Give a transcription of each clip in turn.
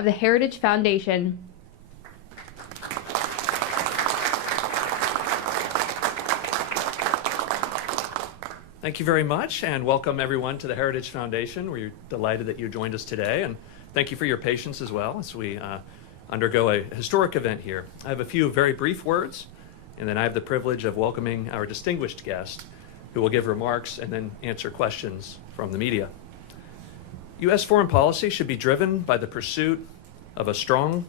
of the Heritage Foundation. Thank you very much, and welcome everyone to the Heritage Foundation. We're delighted that you joined us today, and thank you for your patience as well as we undergo a historic event here. I have a few very brief words, and then I have the privilege of welcoming our distinguished guest, who will give remarks and then answer questions from the media. U.S. foreign policy should be driven by the pursuit of a strong,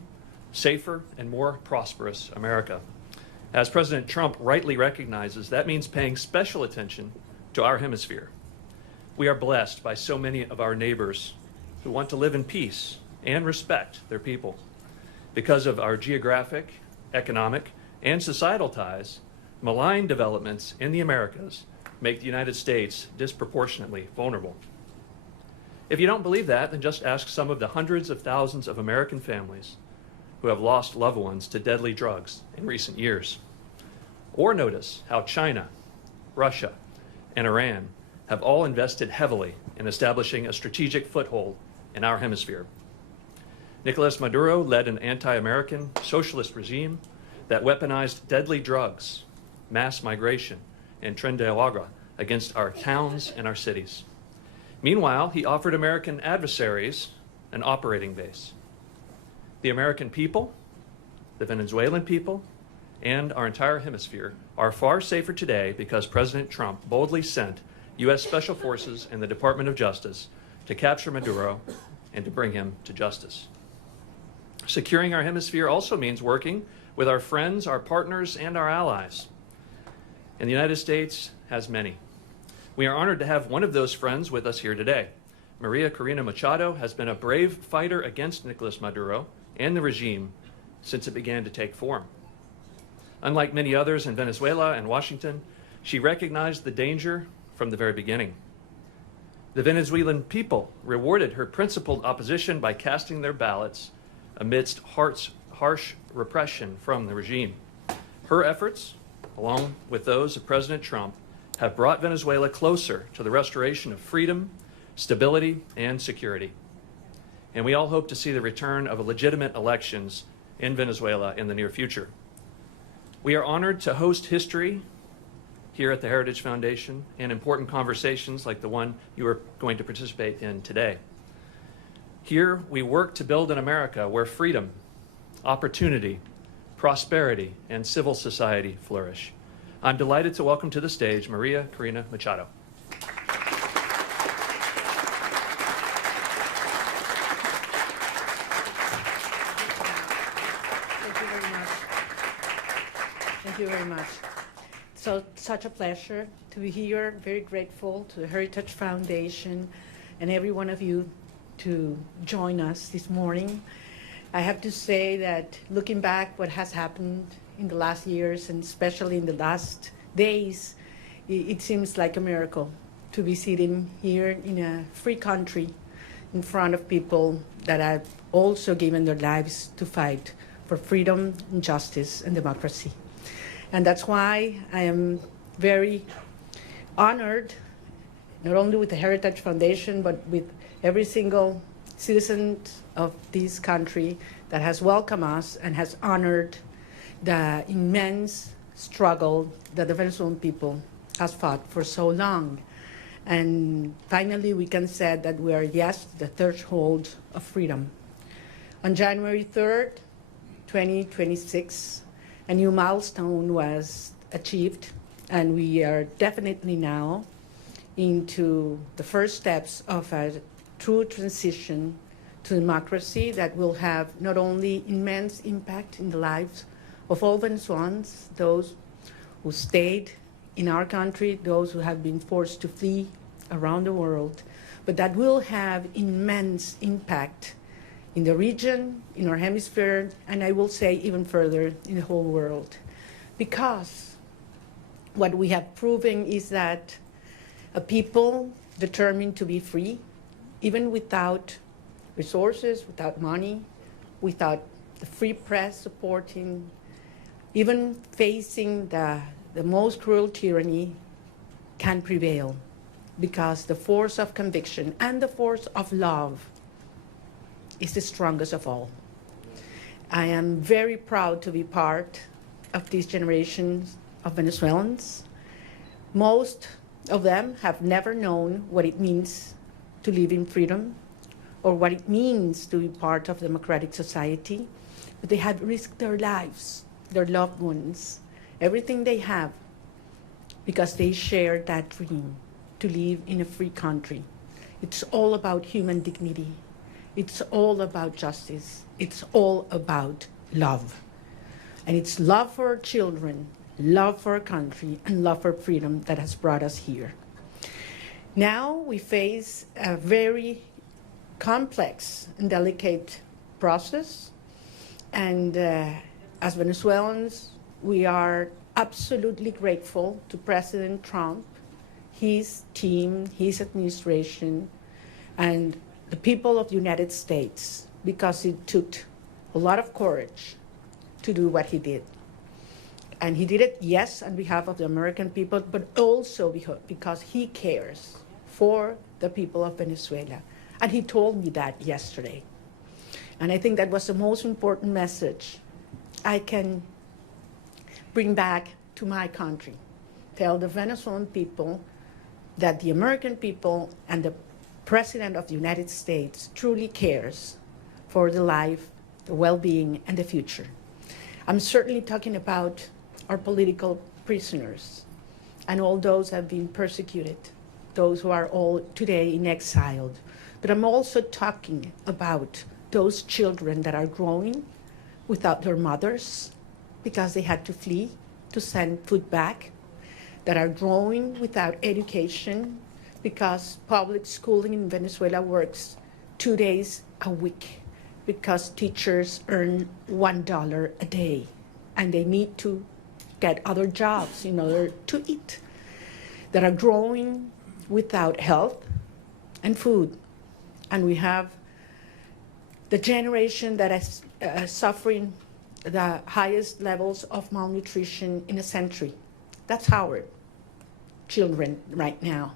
safer, and more prosperous America. As President Trump rightly recognizes, that means paying special attention to our hemisphere. We are blessed by so many of our neighbors who want to live in peace and respect their people. Because of our geographic, economic, and societal ties, malign developments in the Americas make the United States disproportionately vulnerable. If you don't believe that, then just ask some of the hundreds of thousands of American families who have lost loved ones to deadly drugs in recent years. Or notice how China, Russia, and Iran have all invested heavily in establishing a strategic foothold in our hemisphere. Nicolas Maduro led an anti-American socialist regime that weaponized deadly drugs, mass migration, and tren de agua against our towns and our cities. Meanwhile, he offered American adversaries an operating base. The American people, the Venezuelan people, and our entire hemisphere are far safer today because President Trump boldly sent U.S. Special Forces and the Department of Justice to capture Maduro and to bring him to justice. Securing our hemisphere also means working with our friends, our partners, and our allies. And the United States has many. We are honored to have one of those friends with us here today. Corina Machado has been a brave fighter against Nicolas Maduro and the regime since it began to take form. Unlike many others in Venezuela and Washington, she recognized the danger from the very beginning. The Venezuelan people rewarded her principled opposition by casting their ballots amidst harsh repression from the regime. Her efforts, along with those of President Trump, have brought Venezuela closer to the restoration of freedom, stability, and security. And we all hope to see the return of legitimate elections in Venezuela in the near future. We are honored to host history here at the Heritage Foundation and important conversations like the one you are going to participate in today. Here, we work to build an America where freedom, opportunity, prosperity, and civil society flourish. I'm delighted to welcome to the stage María Corina Machado. Thank you very much. So, such a pleasure to be here. Very grateful to the Heritage Foundation and every one of you to join us this morning. I have to say that looking back what has happened in the last years and especially in the last days, it seems like a miracle to be sitting here in a free country in front of people that have also given their lives to fight for freedom and justice and democracy. And that's why I am very honored, not only with the Heritage Foundation, but with every single citizen of this country that has welcomed us and has honored the immense struggle that the Venezuelan people has fought for so long. And finally, we can say that we are, yes, the threshold of freedom. On January 3rd, 2026, a new milestone was achieved, and we are definitely now into the first steps of a true transition to democracy that will have not only immense impact in the lives of all Venezuelans, those who stayed in our country, those who have been forced to flee around the world, but that will have immense impact in the region, in our hemisphere, and I will say even further in the whole world. Because what we have proven is that a people determined to be free, even without resources, without money, without the free press supporting, even facing the most cruel tyranny, can prevail, because the force of conviction and the force of love is the strongest of all. I am very proud to be part of these generations of Venezuelans. Most of them have never known what it means to live in freedom or what it means to be part of a democratic society, but they have risked their lives, their loved ones, everything they have, because they share that dream to live in a free country. It's all about human dignity. It's all about justice. It's all about love. And it's love for our children, love for our country, and love for freedom that has brought us here. Now we face a very complex and delicate process. And as Venezuelans, we are absolutely grateful to President Trump, his team, his administration, and the people of the United States, because it took a lot of courage to do what he did. And he did it, yes, on behalf of the American people, but also because he cares for the people of Venezuela. And he told me that yesterday. And I think that was the most important message I can bring back to my country. Tell the Venezuelan people that the American people and the President of the United States truly cares for the life, the well-being, and the future. I'm certainly talking about our political prisoners and all those who have been persecuted, those who are all today in exile. But I'm also talking about those children that are growing without their mothers because they had to flee to send food back, that are growing without education because public schooling in Venezuela works 2 days a week because teachers earn $1 a day and they need to get other jobs in order to eat, that are growing without health and food. And we have the generation that is suffering the highest levels of malnutrition in a century. That's our children right now.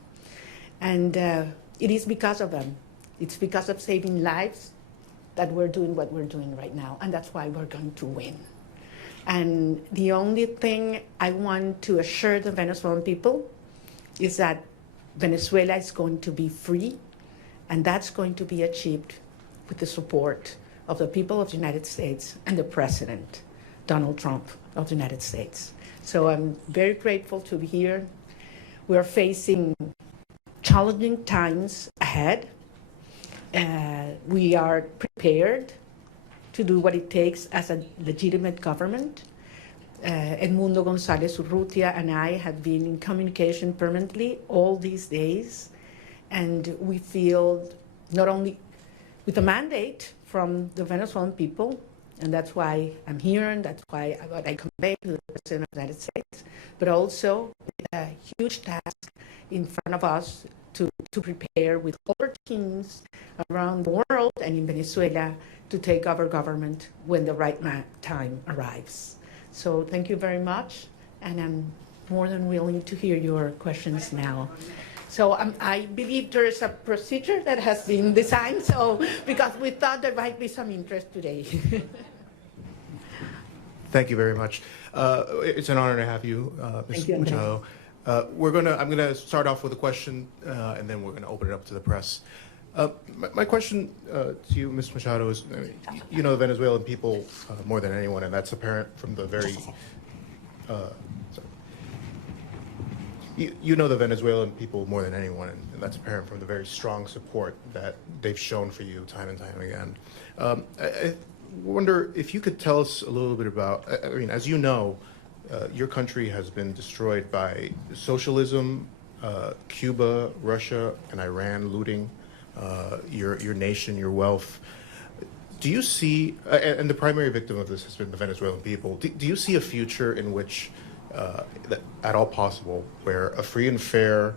And it is because of them. It's because of saving lives that we're doing what we're doing right now. And that's why we're going to win. And the only thing I want to assure the Venezuelan people is that Venezuela is going to be free, and that's going to be achieved with the support of the people of the United States and the President, Donald Trump of the United States. So I'm very grateful to be here. We're facing challenging times ahead. We are prepared to do what it takes as a legitimate government. Edmundo González Urrutia and I have been in communication permanently all these days, and we feel not only with a mandate from the Venezuelan people, and that's why I'm here, and that's why I convey to the President of the United States, but also with a huge task in front of us to prepare with other teams around the world and in Venezuela to take over government when the right time arrives. So thank you very much, and I'm more than willing to hear your questions now. So I believe there is a procedure that has been designed, so because we thought there might be some interest today. Thank you very much. It's an honor to have you, Ms. Machado. I'm gonna start off with a question, and then we're gonna open it up to the press. My question to you, Ms. Machado, is you know the Venezuelan people more than anyone, and that's apparent from the very. You know the Venezuelan people more than anyone, and that's apparent from the very strong support that they've shown for you time and time again. I wonder if you could tell us a little bit about, I mean, as you know, your country has been destroyed by socialism, Cuba, Russia, and Iran looting your nation, your wealth. Do you see, and the primary victim of this has been the Venezuelan people, do you see a future in which, that at all possible, where a free and fair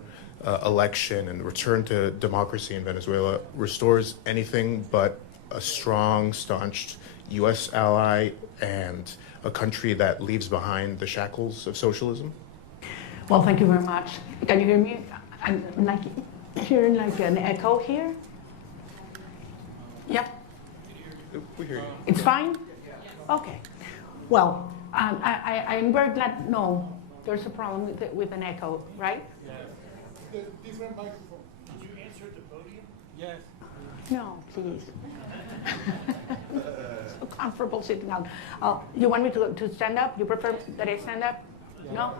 election and return to democracy in Venezuela restores anything but a strong, staunched U.S. ally and a country that leaves behind the shackles of socialism? Well, thank you very much. Can you hear me? I'm like hearing like an echo here. Yeah. We hear you. It's fine? Okay. Well, I'm very glad, no, there's a problem with an echo, right? The different microphone. Can you answer at the podium? Yes. No, please. So comfortable sitting down. You want me to stand up? You prefer that I stand up? No?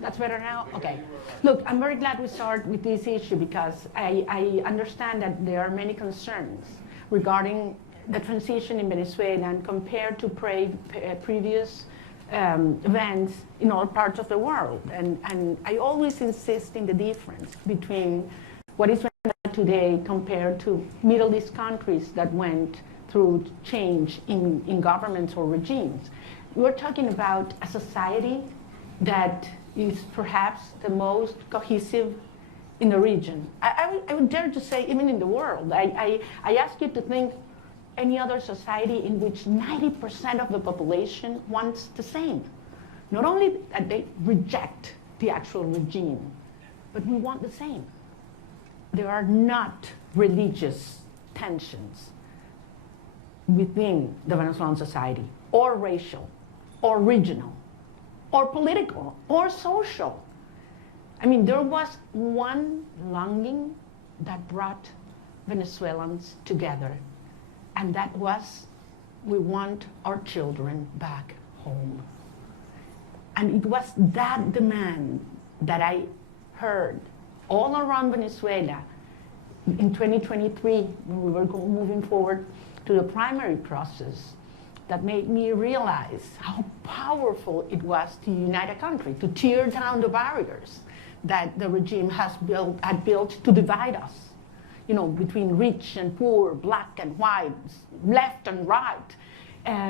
That's better now? Okay. Look, I'm very glad we start with this issue because I understand that there are many concerns regarding the transition in Venezuela and compared to previous events in all parts of the world. And I always insist in the difference between what is Venezuela today compared to Middle East countries that went through change in governments or regimes. We're talking about a society that is perhaps the most cohesive in the region. I would dare to say even in the world. I ask you to think any other society in which 90% of the population wants the same. Not only that they reject the actual regime, but we want the same. There are not religious tensions within the Venezuelan society, or racial, or regional, or political, or social. I mean, there was one longing that brought Venezuelans together, and that was, we want our children back home. And it was that demand that I heard all around Venezuela in 2023, when we were moving forward to the primary process, that made me realize how powerful it was to unite a country, to tear down the barriers that the regime had built to divide us, you know, between rich and poor, black and white, left and right,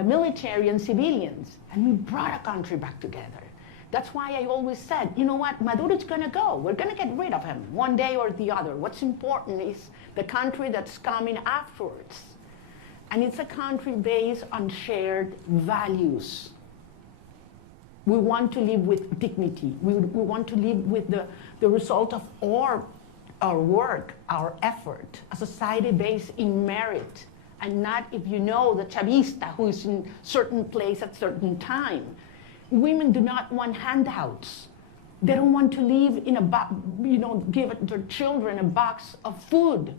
military and civilians. And we brought a country back together. That's why I always said, you know what, Maduro's gonna go. We're gonna get rid of him one day or the other. What's important is the country that's coming afterwards. And it's a country based on shared values. We want to live with dignity. We want to live with the result of our work, our effort, a society based in merit, and not if you know the Chavista who is in certain place at certain time. Women do not want handouts. They don't want to live in give their children a box of food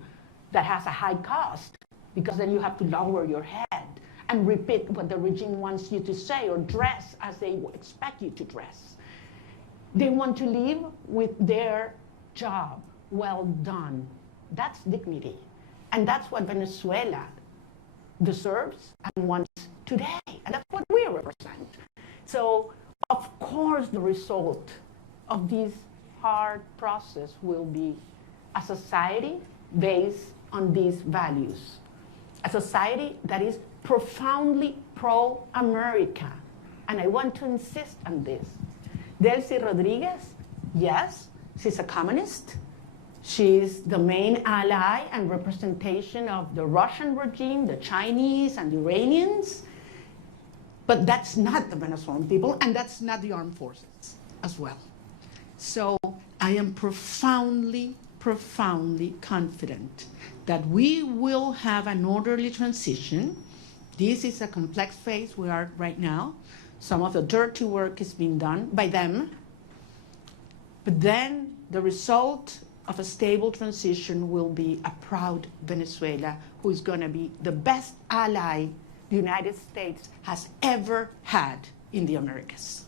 that has a high cost, because then you have to lower your head and repeat what the regime wants you to say or dress as they expect you to dress. They want to live with their job well done. That's dignity. And that's what Venezuela deserves and wants today. And that's what we represent. So, of course, the result of this hard process will be a society based on these values. A society that is profoundly pro-America. And I want to insist on this. Delcy Rodriguez, yes, she's a communist. She's the main ally and representation of the Russian regime, the Chinese and the Iranians. But that's not the Venezuelan people, and that's not the armed forces as well. So I am profoundly, profoundly confident that we will have an orderly transition. This is a complex phase we are right now. Some of the dirty work is being done by them. But then the result of a stable transition will be a proud Venezuela who is going to be the best ally the United States has ever had in the Americas.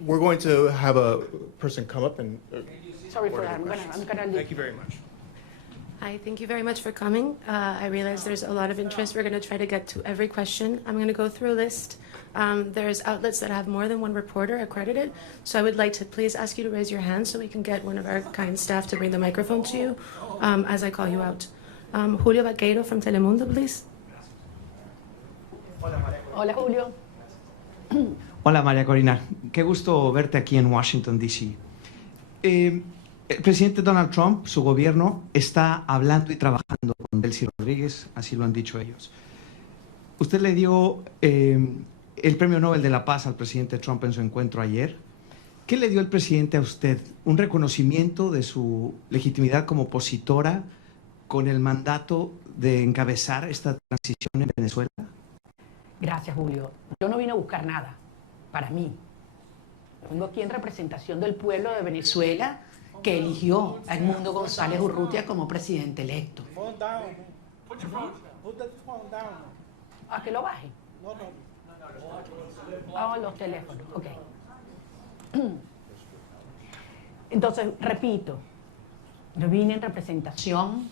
We're going to have a person come up and... Sorry for that. I'm gonna leave. Thank you very much. Hi, thank you very much for coming. I realize there's a lot of interest. We're going to try to get to every question. I'm going to go through a list. There's outlets that have more than one reporter accredited, so I would like to please ask you to raise your hand so we can get one of our kind staff to bring the microphone to you as I call you out. Julio Vaqueiro from Telemundo, please. Hola, Julio. Hola María Corina, qué gusto verte aquí en Washington, D.C. El presidente Donald Trump, su gobierno, está hablando y trabajando con Delcy Rodríguez, así lo han dicho ellos. Usted le dio el el Premio Nobel de la Paz al presidente Trump en su encuentro ayer. ¿Qué le dio el presidente a usted? ¿Un reconocimiento de su legitimidad como opositora con el mandato de encabezar esta transición en Venezuela? Gracias, Julio. Yo no vine a buscar nada para mí. Vengo aquí en representación del pueblo de Venezuela que eligió a Edmundo González Urrutia como presidente electo. Phone down. Put your phone down. Put that phone down. ¿A que lo baje? No, no. Ah, los teléfonos, ok. Entonces, repito, yo vine en representación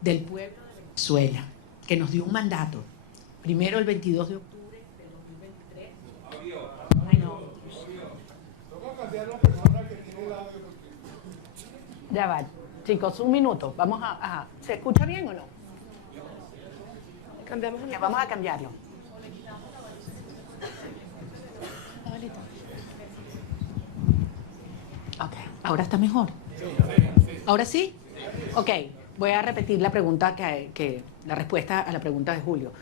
del pueblo de Venezuela, que nos dio un mandato. Primero el 22 de octubre del 2023. Ay, no. Ya va, chicos, un minuto. Vamos a ¿se escucha bien o no? Cambiamos Ya, vamos a cambiarlo. Ok, ahora está mejor. ¿Ahora sí? Ok, voy a repetir la pregunta la respuesta a la pregunta de Julio.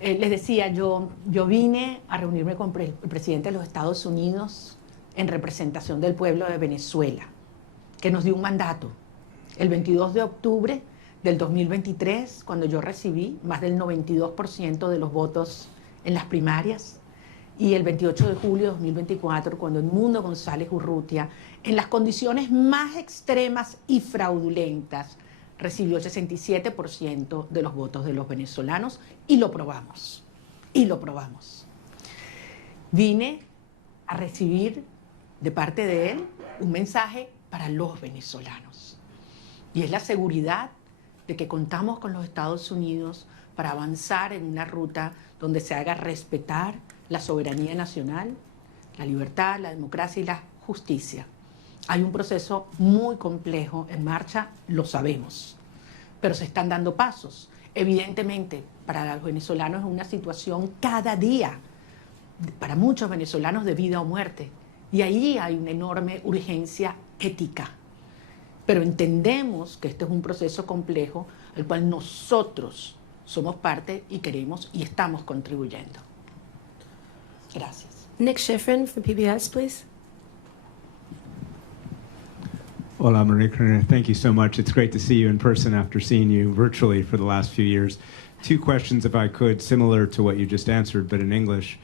Les decía, yo vine a reunirme con el presidente de los Estados Unidos en representación del pueblo de Venezuela, que nos dio un mandato. El 22 de octubre del 2023, cuando yo recibí más del 92% de los votos en las primarias, y el 28 de julio de 2024, cuando Edmundo González Urrutia, en las condiciones más extremas y fraudulentas, recibió el 67% de los votos de los venezolanos, y lo probamos. Y lo probamos. Vine a recibir de parte de él un mensaje para los venezolanos. Y es la seguridad de que contamos con los Estados Unidos para avanzar en una ruta donde se haga respetar la soberanía nacional, la libertad, la democracia y la justicia. Hay un proceso muy complejo en marcha, lo sabemos, pero se están dando pasos. Evidentemente, para los venezolanos es una situación cada día, para muchos venezolanos de vida o muerte, y ahí hay una enorme urgencia ética. Pero entendemos que este es un proceso complejo al cual nosotros somos parte y queremos y estamos contribuyendo. Gracias. Nick Schifrin from PBS, please. Hola, Maria Corina. Thank you so much. It's great to see you in person after seeing you virtually for the last few years. Two questions, if I could, similar to what you just answered, but in English.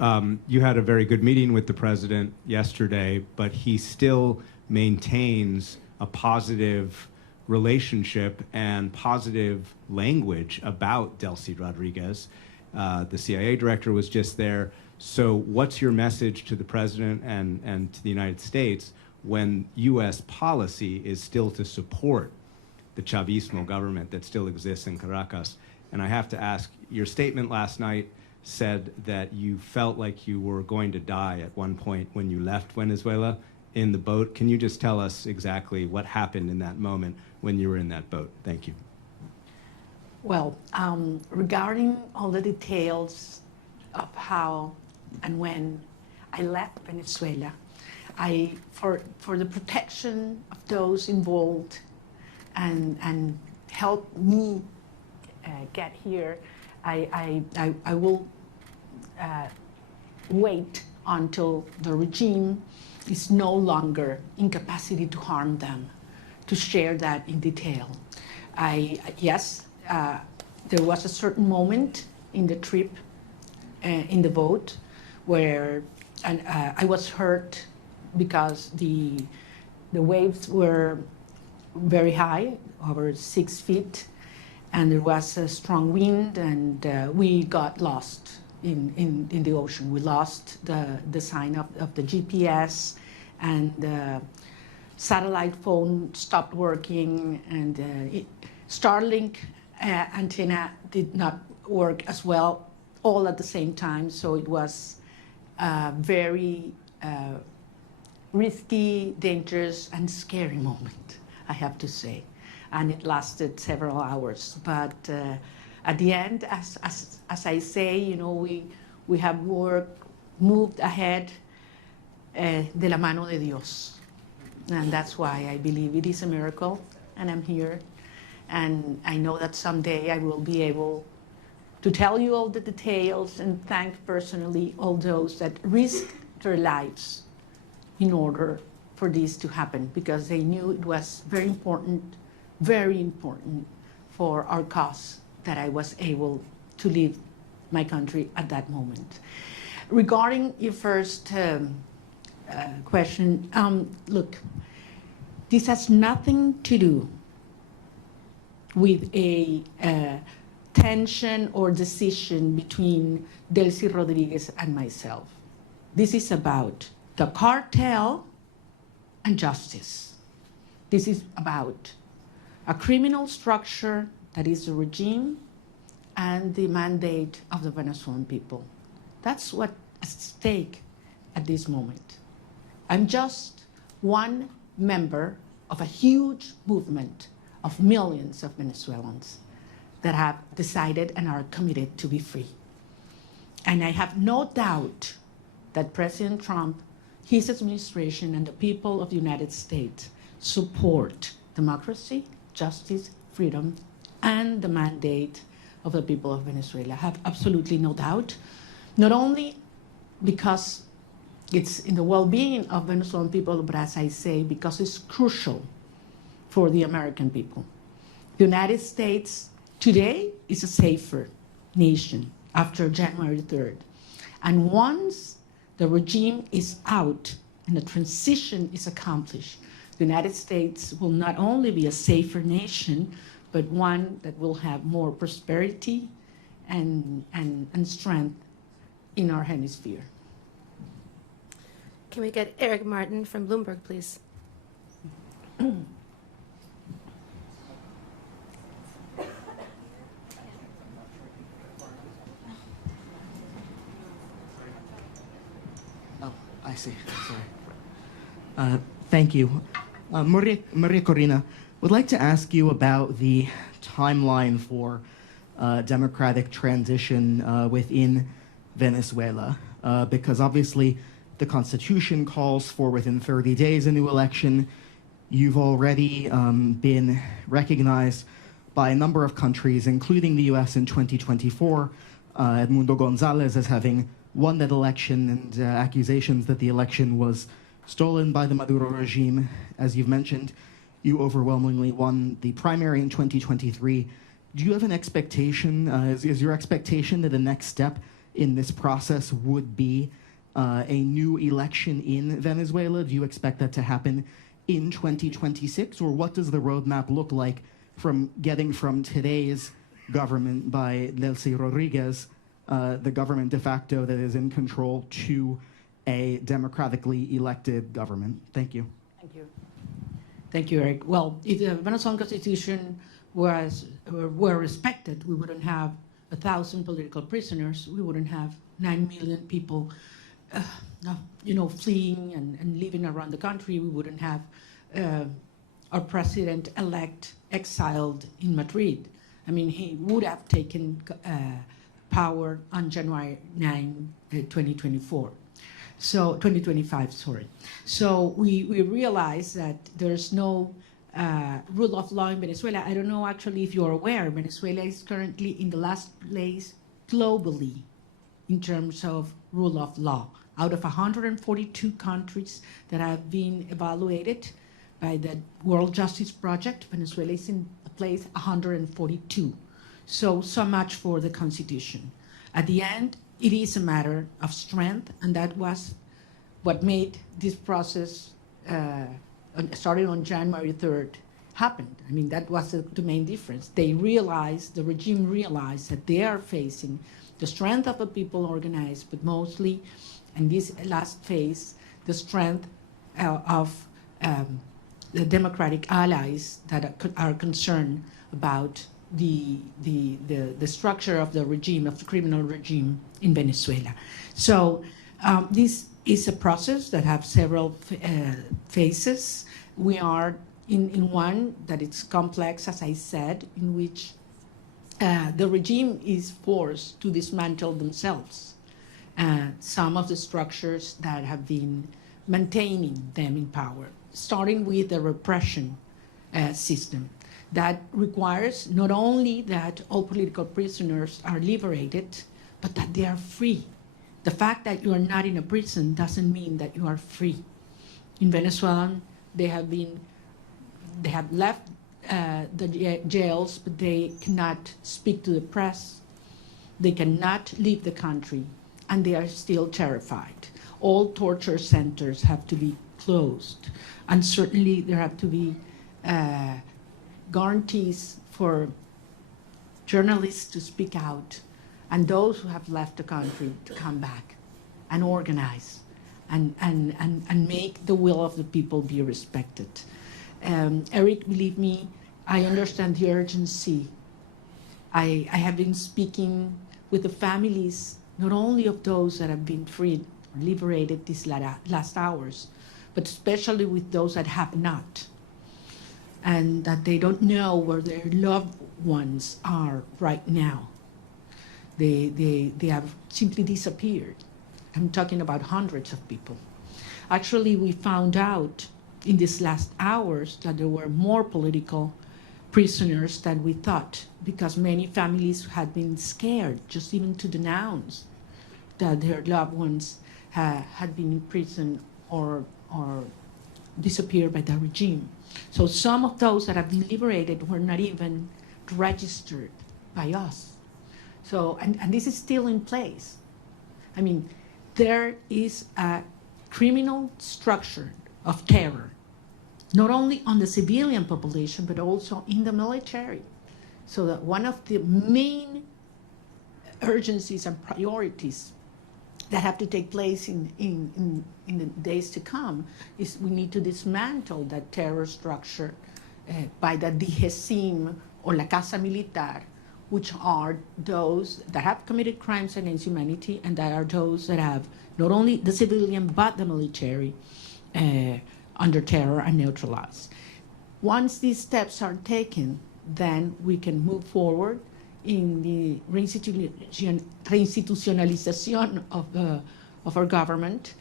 You had a very good meeting with the president yesterday, but he still maintains a positive relationship and positive language about Delcy Rodriguez. The CIA director was just there. So what's your message to the president and to the United States when U.S. policy is still to support the Chavismo government that still exists in Caracas? And I have to ask, your statement last night said that you felt like you were going to die at one point when you left Venezuela in the boat. Can you just tell us exactly what happened in that moment when you were in that boat? Thank you. Well, regarding all the details of how and when I left Venezuela, for the protection of those involved and help me get here, I will wait until the regime is no longer in capacity to harm them, to share that in detail. Yes, there was a certain moment in the trip in the boat where I was hurt because the waves were very high, over 6 feet, and there was a strong wind, and we got lost in the ocean. We lost the sign of the GPS, and the satellite phone stopped working, and Starlink antenna did not work as well, all at the same time. So it was a very risky, dangerous, and scary moment, I have to say. And it lasted several hours. But at the end, as I say, you know, we have moved ahead de la mano de Dios. And that's why I believe it is a miracle, and I'm here. And I know that someday I will be able to tell you all the details and thank personally all those that risked their lives in order for this to happen, because they knew it was very important for our cause that I was able to leave my country at that moment. Regarding your first question, look, this has nothing to do with a tension or decision between Delcy Rodriguez and myself. This is about the cartel and justice. This is about a criminal structure that is the regime and the mandate of the Venezuelan people. That's what's at stake at this moment. I'm just one member of a huge movement of millions of Venezuelans that have decided and are committed to be free. And I have no doubt that President Trump, his administration, and the people of the United States support democracy, justice, freedom, and the mandate of the people of Venezuela. I have absolutely no doubt, not only because it's in the well-being of Venezuelan people, but as I say, because it's crucial for the American people. The United States today is a safer nation after January 3rd. And once the regime is out and the transition is accomplished, the United States will not only be a safer nation, but one that will have more prosperity and strength in our hemisphere. Can we get Eric Martin from Bloomberg, please? Oh, I see. Sorry. Thank you. Maria Corina, would like to ask you about the timeline for democratic transition within Venezuela, because obviously the Constitution calls for within 30 days a new election. You've already been recognized by a number of countries, including the US in 2024, Edmundo Gonzalez as having won that election, and accusations that the election was stolen by the Maduro regime. As you've mentioned, you overwhelmingly won the primary in 2023. Do you have an expectation, is your expectation that the next step in this process would be a new election in Venezuela? Do you expect that to happen in 2026? Or what does the roadmap look like from getting from today's government by Delcy Rodriguez, the government de facto that is in control, to a democratically elected government? Thank you. Thank you. Thank you, Eric. Well, if the Venezuelan Constitution were respected, we wouldn't have 1,000 political prisoners. We wouldn't have 9 million people, fleeing and living around the country. We wouldn't have our president-elect exiled in Madrid. I mean, he would have taken power on January 9, 2024. So 2025, sorry. So we realize that there's no rule of law in Venezuela. I don't know actually if you're aware, Venezuela is currently in the last place globally in terms of rule of law. Out of 142 countries that have been evaluated by the World Justice Project, Venezuela is in place 142. So much for the Constitution. At the end, it is a matter of strength, and that was what made this process, starting on January 3rd, happened. I mean, that was the main difference. The regime realized that they are facing the strength of the people organized, but mostly, in this last phase, the strength of the democratic allies that are concerned about the structure of the regime, of the criminal regime in Venezuela. So this is a process that has several phases. We are in one that it's complex, as I said, in which the regime is forced to dismantle themselves some of the structures that have been maintaining them in power, starting with the repression system. that requires not only that all political prisoners are liberated, but that they are free. The fact that you are not in a prison doesn't mean that you are free. In Venezuela, they have left the jails, but they cannot speak to the press. They cannot leave the country, and they are still terrified. All torture centers have to be closed, and certainly there have to be guarantees for journalists to speak out, and those who have left the country to come back and organize and make the will of the people be respected. Eric, believe me, I understand the urgency. I have been speaking with the families, not only of those that have been freed, liberated these last hours, but especially with those that have not, and that they don't know where their loved ones are right now. They have simply disappeared. I'm talking about hundreds of people. Actually, we found out in these last hours that there were more political prisoners than we thought, because many families had been scared just even to denounce that their loved ones had been in prison or disappeared by the regime. So some of those that have been liberated were not even registered by us. So, and this is still in place. I mean, there is a criminal structure of terror, not only on the civilian population, but also in the military. So that one of the main urgencies and priorities that have to take place in the days to come is we need to dismantle that terror structure by the DGCIM or La Casa Militar, which are those that have committed crimes against humanity, and that are those that have not only the civilian but the military under terror and neutralized. Once these steps are taken, then we can move forward in the reinstitutionalization of our government,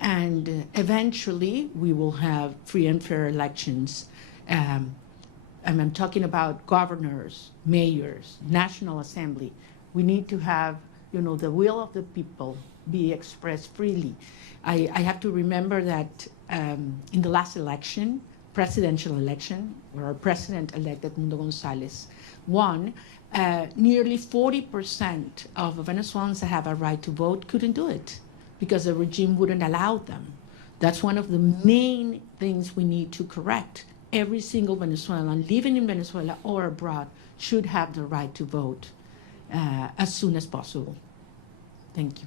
and eventually we will have free and fair elections. And I'm talking about governors, mayors, National Assembly. We need to have, the will of the people be expressed freely. I have to remember that in the last election, presidential election, where our president-elect Edmundo González won, nearly 40% of Venezuelans that have a right to vote couldn't do it because the regime wouldn't allow them. That's one of the main things we need to correct. Every single Venezuelan living in Venezuela or abroad should have the right to vote as soon as possible. Thank you.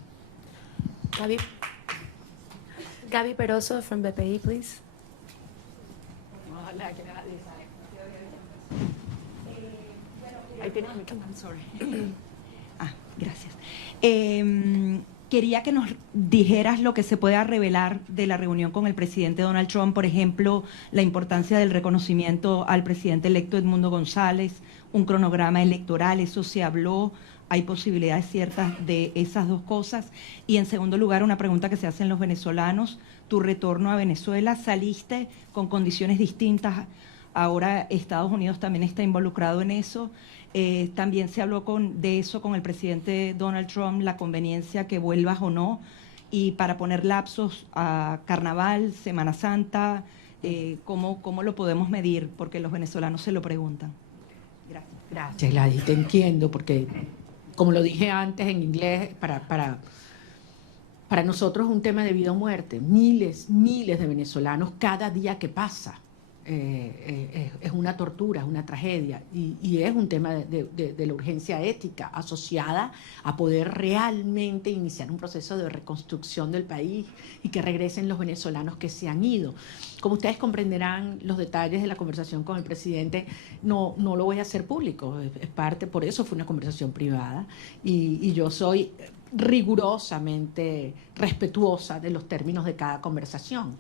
Gaby Peroso from BPI, please. I'm sorry. Gracias. Quería que nos dijeras lo que se pueda revelar de la reunión con el presidente Donald Trump, por ejemplo, la importancia del reconocimiento al presidente electo Edmundo González, un cronograma electoral, eso se habló, hay posibilidades ciertas de esas dos cosas. Y en segundo lugar, una pregunta que se hacen los venezolanos, tu retorno a Venezuela, saliste con condiciones distintas, ahora Estados Unidos también está involucrado en eso. También se habló de eso con el presidente Donald Trump, la conveniencia que vuelvas o no, y para poner lapsos a Carnaval, Semana Santa, ¿cómo lo podemos medir? Porque los venezolanos se lo preguntan. Gracias. Gracias, Gladys, te entiendo, porque como lo dije antes en inglés, para nosotros es un tema de vida o muerte. Miles de venezolanos cada día que pasa. Es una tortura, es una tragedia, y es un tema de la urgencia ética asociada a poder realmente iniciar un proceso de reconstrucción del país y que regresen los venezolanos que se han ido. Como ustedes comprenderán, los detalles de la conversación con el presidente no lo voy a hacer público, es parte, por eso fue una conversación privada, y yo soy rigurosamente respetuosa de los términos de cada conversación.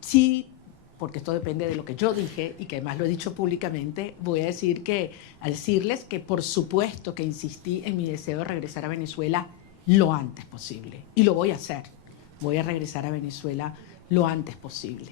Sí, porque esto depende de lo que yo dije y que además lo he dicho públicamente, voy a decirles que por supuesto que insistí en mi deseo de regresar a Venezuela lo antes posible. Y lo voy a hacer. Voy a regresar a Venezuela lo antes posible.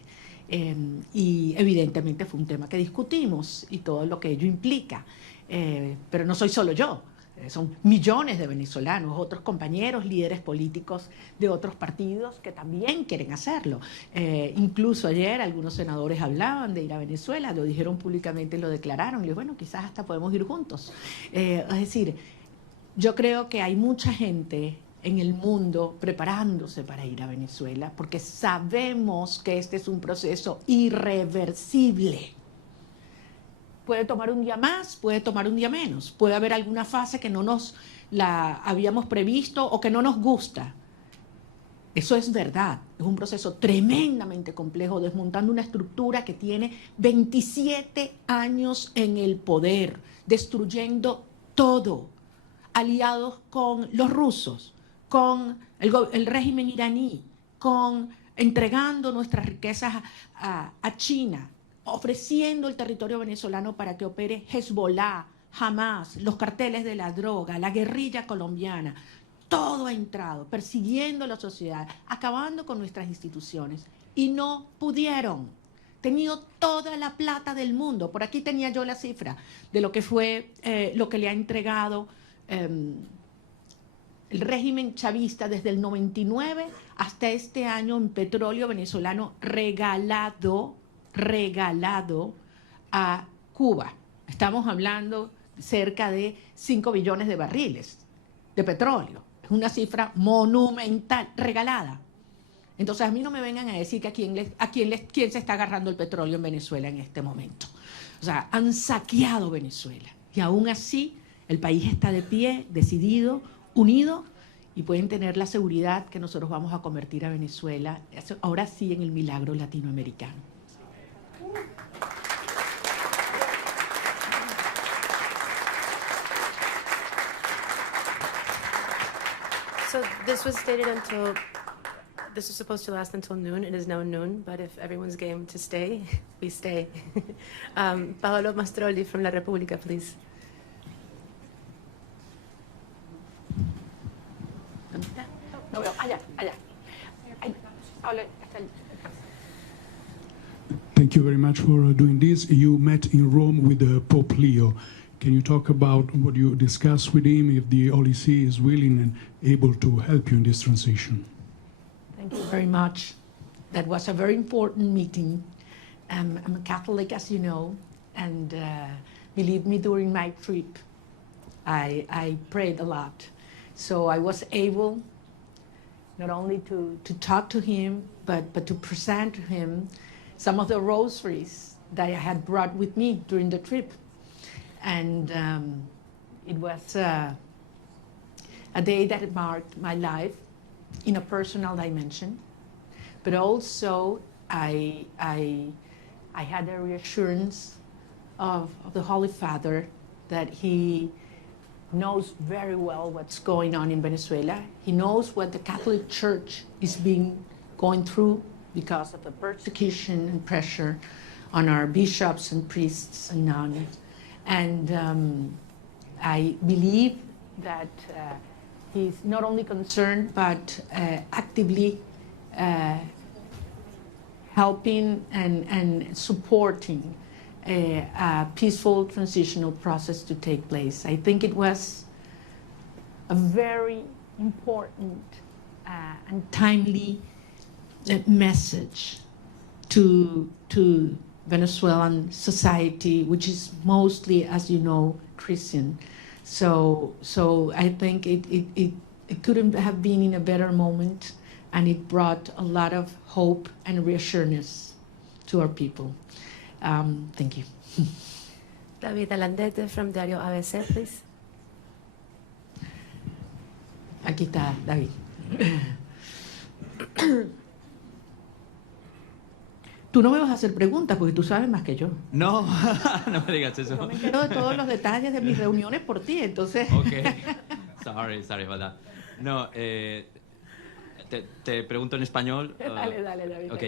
Y evidentemente fue un tema que discutimos y todo lo que ello implica. Pero no soy solo yo. Son millones de venezolanos, otros compañeros, líderes políticos de otros partidos que también quieren hacerlo. Incluso ayer algunos senadores hablaban de ir a Venezuela, lo dijeron públicamente, lo declararon. Y les dije, bueno, quizás hasta podemos ir juntos. Es decir, yo creo que hay mucha gente en el mundo preparándose para ir a Venezuela porque sabemos que este es un proceso irreversible. Puede tomar un día más, puede tomar un día menos, puede haber alguna fase que no nos la habíamos previsto o que no nos gusta. Eso es verdad, es un proceso tremendamente complejo, desmontando una estructura que tiene 27 años en el poder, destruyendo todo, aliados con los rusos, con el régimen iraní, entregando nuestras riquezas a China, ofreciendo el territorio venezolano para que opere Hezbollah, Hamas, los carteles de la droga, la guerrilla colombiana. Todo ha entrado, persiguiendo a la sociedad, acabando con nuestras instituciones. Y no pudieron. Tenido toda la plata del mundo. Por aquí tenía yo la cifra de lo que fue, lo que le ha entregado el régimen chavista desde el 99 hasta este año en petróleo venezolano regalado a Cuba. Estamos hablando cerca de 5 billones de barriles de petróleo. Es una cifra monumental, regalada. Entonces a mí no me vengan a decir que quién se está agarrando el petróleo en Venezuela en este momento. O sea, han saqueado Venezuela. Y aún así el país está de pie, decidido, unido, y pueden tener la seguridad que nosotros vamos a convertir a Venezuela, ahora sí, en el milagro latinoamericano. So this was supposed to last until noon. It is now noon, but if everyone's game to stay, we stay. Paolo Mastrolli from La Repubblica, please. No veo, allá. Thank you very much for doing this. You met in Rome with Pope Leo. Can you talk about what you discussed with him, if the Holy See is willing and able to help you in this transition? Thank you very much. That was a very important meeting. I'm a Catholic, as you know, and believe me, during my trip, I prayed a lot. So I was able not only to talk to him, but to present to him some of the rosaries that I had brought with me during the trip. And it was a day that marked my life in a personal dimension, but also I had the reassurance of the Holy Father that he knows very well what's going on in Venezuela. He knows what the Catholic Church is going through because of the persecution and pressure on our bishops and priests and nuns. And I believe that he's not only concerned, but actively helping and supporting a peaceful transitional process to take place. I think it was a very important and timely message to Venezuelan society, which is mostly, as you know, Christian. So I think it couldn't have been in a better moment, and it brought a lot of hope and reassurance to our people. Thank you. David Alandete from Diario ABC, please. Aquí está, David. Tú no me vas a hacer preguntas porque tú sabes más que yo. No, no me digas eso. Yo me entero de todos los detalles de mis reuniones por ti, entonces... Ok, sorry about that. No, te pregunto en español. Dale, David. Ok,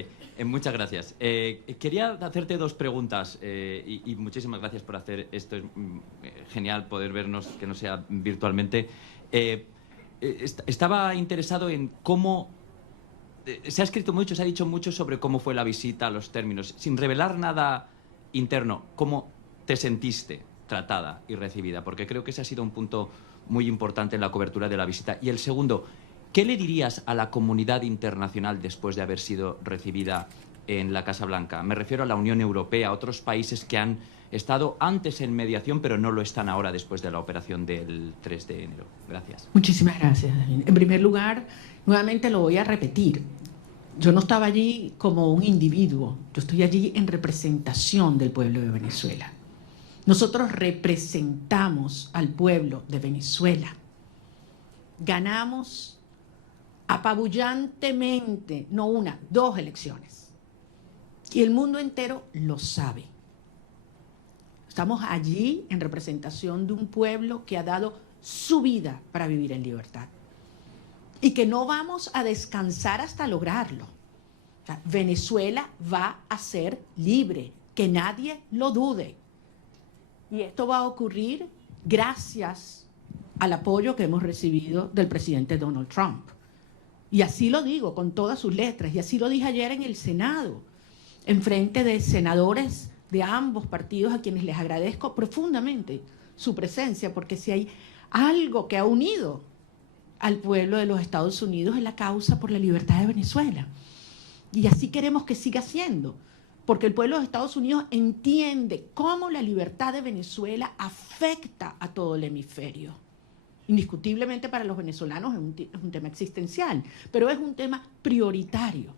muchas gracias. Quería hacerte dos preguntas y muchísimas gracias por hacer esto. Es genial poder vernos, que no sea virtualmente. Estaba interesado en cómo se ha escrito mucho, se ha dicho mucho sobre cómo fue la visita, los términos, sin revelar nada interno. ¿Cómo te sentiste tratada y recibida? Porque creo que ese ha sido un punto muy importante en la cobertura de la visita. Y el segundo, ¿qué le dirías a la comunidad internacional después de haber sido recibida en la Casa Blanca? Me refiero a la Unión Europea, a otros países que han estado antes en mediación, pero no lo están ahora después de la operación del 3 de enero. Gracias. Muchísimas gracias. En primer lugar, nuevamente lo voy a repetir. Yo no estaba allí como un individuo, yo estoy allí en representación del pueblo de Venezuela. Nosotros representamos al pueblo de Venezuela. Ganamos apabullantemente, no una, 2 elecciones. Y el mundo entero lo sabe. Estamos allí en representación de un pueblo que ha dado su vida para vivir en libertad. Y que no vamos a descansar hasta lograrlo. O sea, Venezuela va a ser libre, que nadie lo dude. Y esto va a ocurrir gracias al apoyo que hemos recibido del presidente Donald Trump. Y así lo digo con todas sus letras, y así lo dije ayer en el Senado, en frente de senadores de ambos partidos a quienes les agradezco profundamente su presencia, porque si hay algo que ha unido al pueblo de los Estados Unidos es la causa por la libertad de Venezuela. Y así queremos que siga siendo, porque el pueblo de Estados Unidos entiende cómo la libertad de Venezuela afecta a todo el hemisferio. Indiscutiblemente para los venezolanos es un tema existencial, pero es un tema prioritario.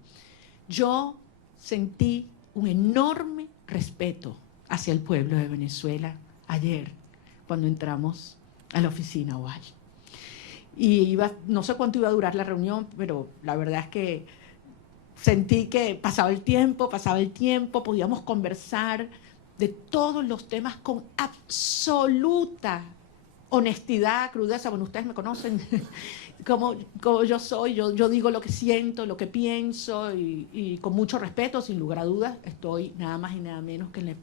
Yo sentí un enorme respeto hacia el pueblo de Venezuela ayer, cuando entramos a la oficina oval. Y no sé cuánto iba a durar la reunión, pero la verdad es que sentí que pasaba el tiempo, podíamos conversar de todos los temas con absoluta honestidad, crudeza. Bueno, ustedes me conocen como yo soy, yo digo lo que siento, lo que pienso, y con mucho respeto, sin lugar a dudas, estoy nada más y nada menos que en la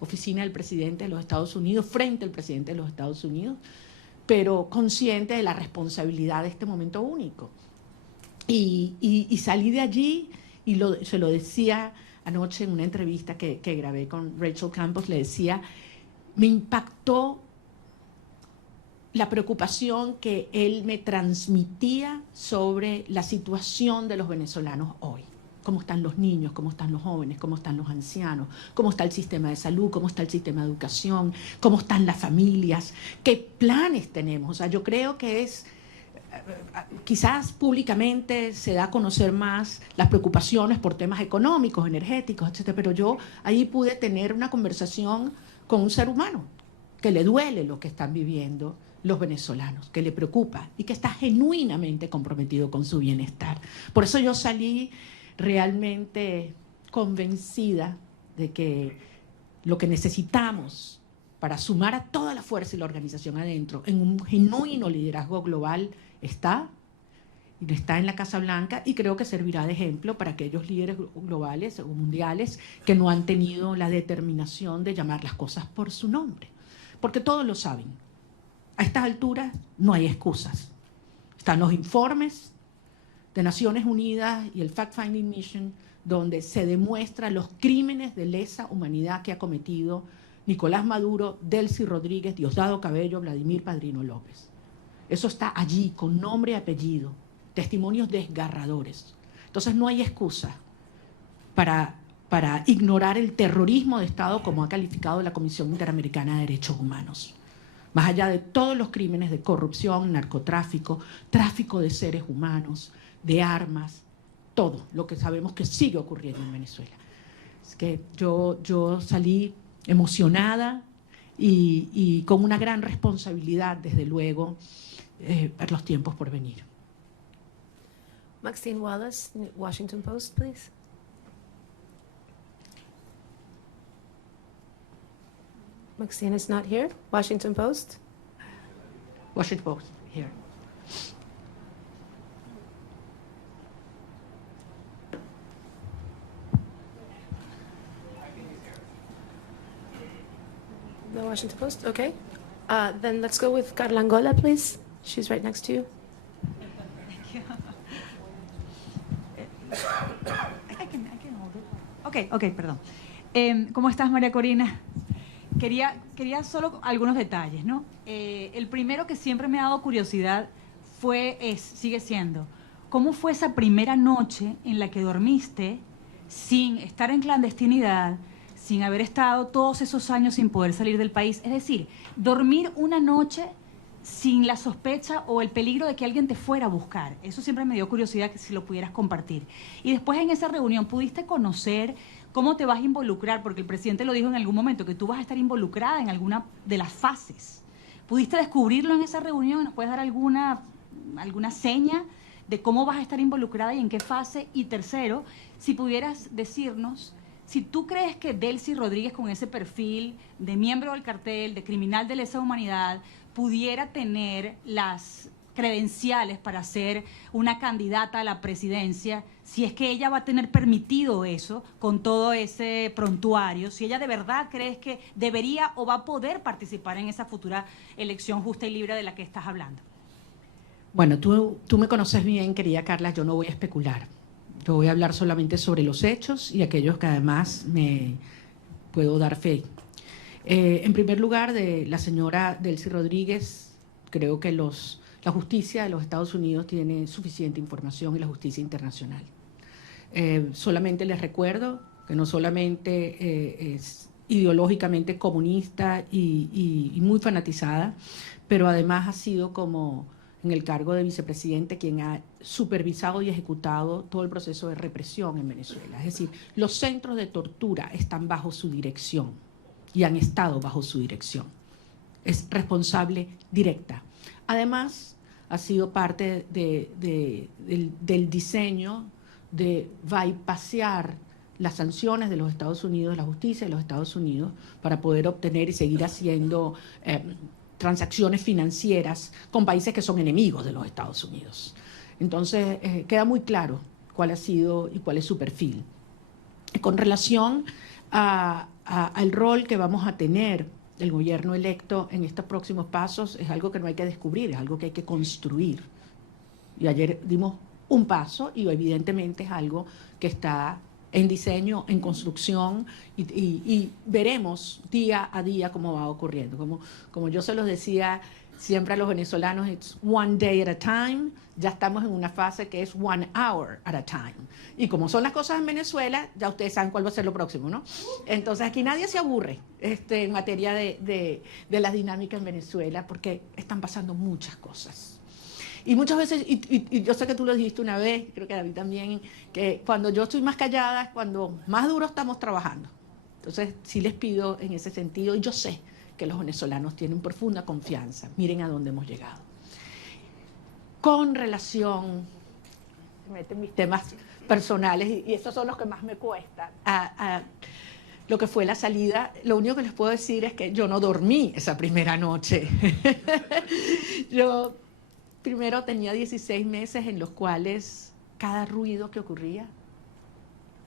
oficina del presidente de los Estados Unidos, frente al presidente de los Estados Unidos, pero consciente de la responsabilidad de este momento único. Y salí de allí, y se lo decía anoche en una entrevista que grabé con Rachel Campos, le decía, me impactó la preocupación que él me transmitía sobre la situación de los venezolanos hoy. Cómo están los niños, cómo están los jóvenes, cómo están los ancianos, cómo está el sistema de salud, cómo está el sistema de educación, cómo están las familias, qué planes tenemos. O sea, yo creo que quizás públicamente se da a conocer más las preocupaciones por temas económicos, energéticos, etcétera, pero yo ahí pude tener una conversación con un ser humano que le duele lo que están viviendo los venezolanos, que le preocupa y que está genuinamente comprometido con su bienestar. Por eso yo salí realmente convencida de que lo que necesitamos para sumar a toda la fuerza y la organización adentro en un genuino liderazgo global está en la Casa Blanca, y creo que servirá de ejemplo para aquellos líderes globales o mundiales que no han tenido la determinación de llamar las cosas por su nombre, porque todos lo saben. A estas alturas no hay excusas. Están los informes de Naciones Unidas y el Fact-Finding Mission, donde se demuestran los crímenes de lesa humanidad que ha cometido Nicolás Maduro, Delcy Rodríguez, Diosdado Cabello, Vladimir Padrino López. Eso está allí, con nombre y apellido, testimonios desgarradores. Entonces no hay excusa para ignorar el terrorismo de Estado, como ha calificado la Comisión Interamericana de Derechos Humanos. Más allá de todos los crímenes de corrupción, narcotráfico, tráfico de seres humanos, de armas, todo lo que sabemos que sigue ocurriendo en Venezuela. Es que yo salí emocionada y con una gran responsabilidad, desde luego, para los tiempos por venir. Maxine Wallace, Washington Post, please. Maxine is not here. Washington Post. Washington Post, here. The Washington Post, okay. Then let's go with Carla Angola, please. She's right next to you. Ok, perdón. ¿Cómo estás, María Corina? Quería solo algunos detalles, ¿no? El primero que siempre me ha dado curiosidad sigue siendo, ¿cómo fue esa primera noche en la que dormiste sin estar en clandestinidad, sin haber estado todos esos años sin poder salir del país? Es decir, dormir una noche sin la sospecha o el peligro de que alguien te fuera a buscar. Eso siempre me dio curiosidad, que si lo pudieras compartir. Y después en esa reunión, ¿pudiste conocer cómo te vas a involucrar? Porque el presidente lo dijo en algún momento, que tú vas a estar involucrada en alguna de las fases. ¿Pudiste descubrirlo en esa reunión? ¿Nos puedes dar alguna seña de cómo vas a estar involucrada y en qué fase? Y tercero, si pudieras decirnos si tú crees que Delcy Rodríguez, con ese perfil de miembro del cartel, de criminal de lesa humanidad, pudiera tener las credenciales para ser una candidata a la presidencia, si es que ella va a tener permitido eso con todo ese prontuario, si ella de verdad crees que debería o va a poder participar en esa futura elección justa y libre de la que estás hablando. Bueno, tú me conoces bien, querida Carla, yo no voy a especular. Yo voy a hablar solamente sobre los hechos y aquellos que además me puedo dar fe. En primer lugar, de la señora Delcy Rodríguez, creo que la justicia de los Estados Unidos tiene suficiente información y la justicia internacional. Solamente les recuerdo que no solamente es ideológicamente comunista y muy fanatizada, pero además ha sido, como en el cargo de vicepresidente, quien ha supervisado y ejecutado todo el proceso de represión en Venezuela. Es decir, los centros de tortura están bajo su dirección y han estado bajo su dirección. Es responsable directa. Además, ha sido parte del diseño de bypassear las sanciones de los Estados Unidos, la justicia de los Estados Unidos, para poder obtener y seguir haciendo transacciones financieras con países que son enemigos de los Estados Unidos. Entonces, queda muy claro cuál ha sido y cuál es su perfil. Con relación al rol que vamos a tener el gobierno electo en estos próximos pasos, es algo que no hay que descubrir, es algo que hay que construir. Y ayer dimos un paso y evidentemente es algo que está en diseño, en construcción, y veremos día a día cómo va ocurriendo. Como yo se los decía siempre a los venezolanos, it's one day at a time. Ya estamos en una fase que es 1 hour at a time. Y como son las cosas en Venezuela, ya ustedes saben cuál va a ser lo próximo, ¿no? Entonces aquí nadie se aburre en materia de la dinámica en Venezuela, porque están pasando muchas cosas. Y muchas veces, y yo sé que tú lo dijiste una vez, creo que David también, que cuando yo estoy más callada es cuando más duro estamos trabajando. Entonces sí les pido en ese sentido, y yo sé que los venezolanos tienen profunda confianza. Miren a dónde hemos llegado. Con relación, me meten mis temas personales, y estos son los que más me cuestan, a lo que fue la salida, lo único que les puedo decir es que yo no dormí esa primera noche. Yo primero tenía 16 meses en los cuales cada ruido que ocurría,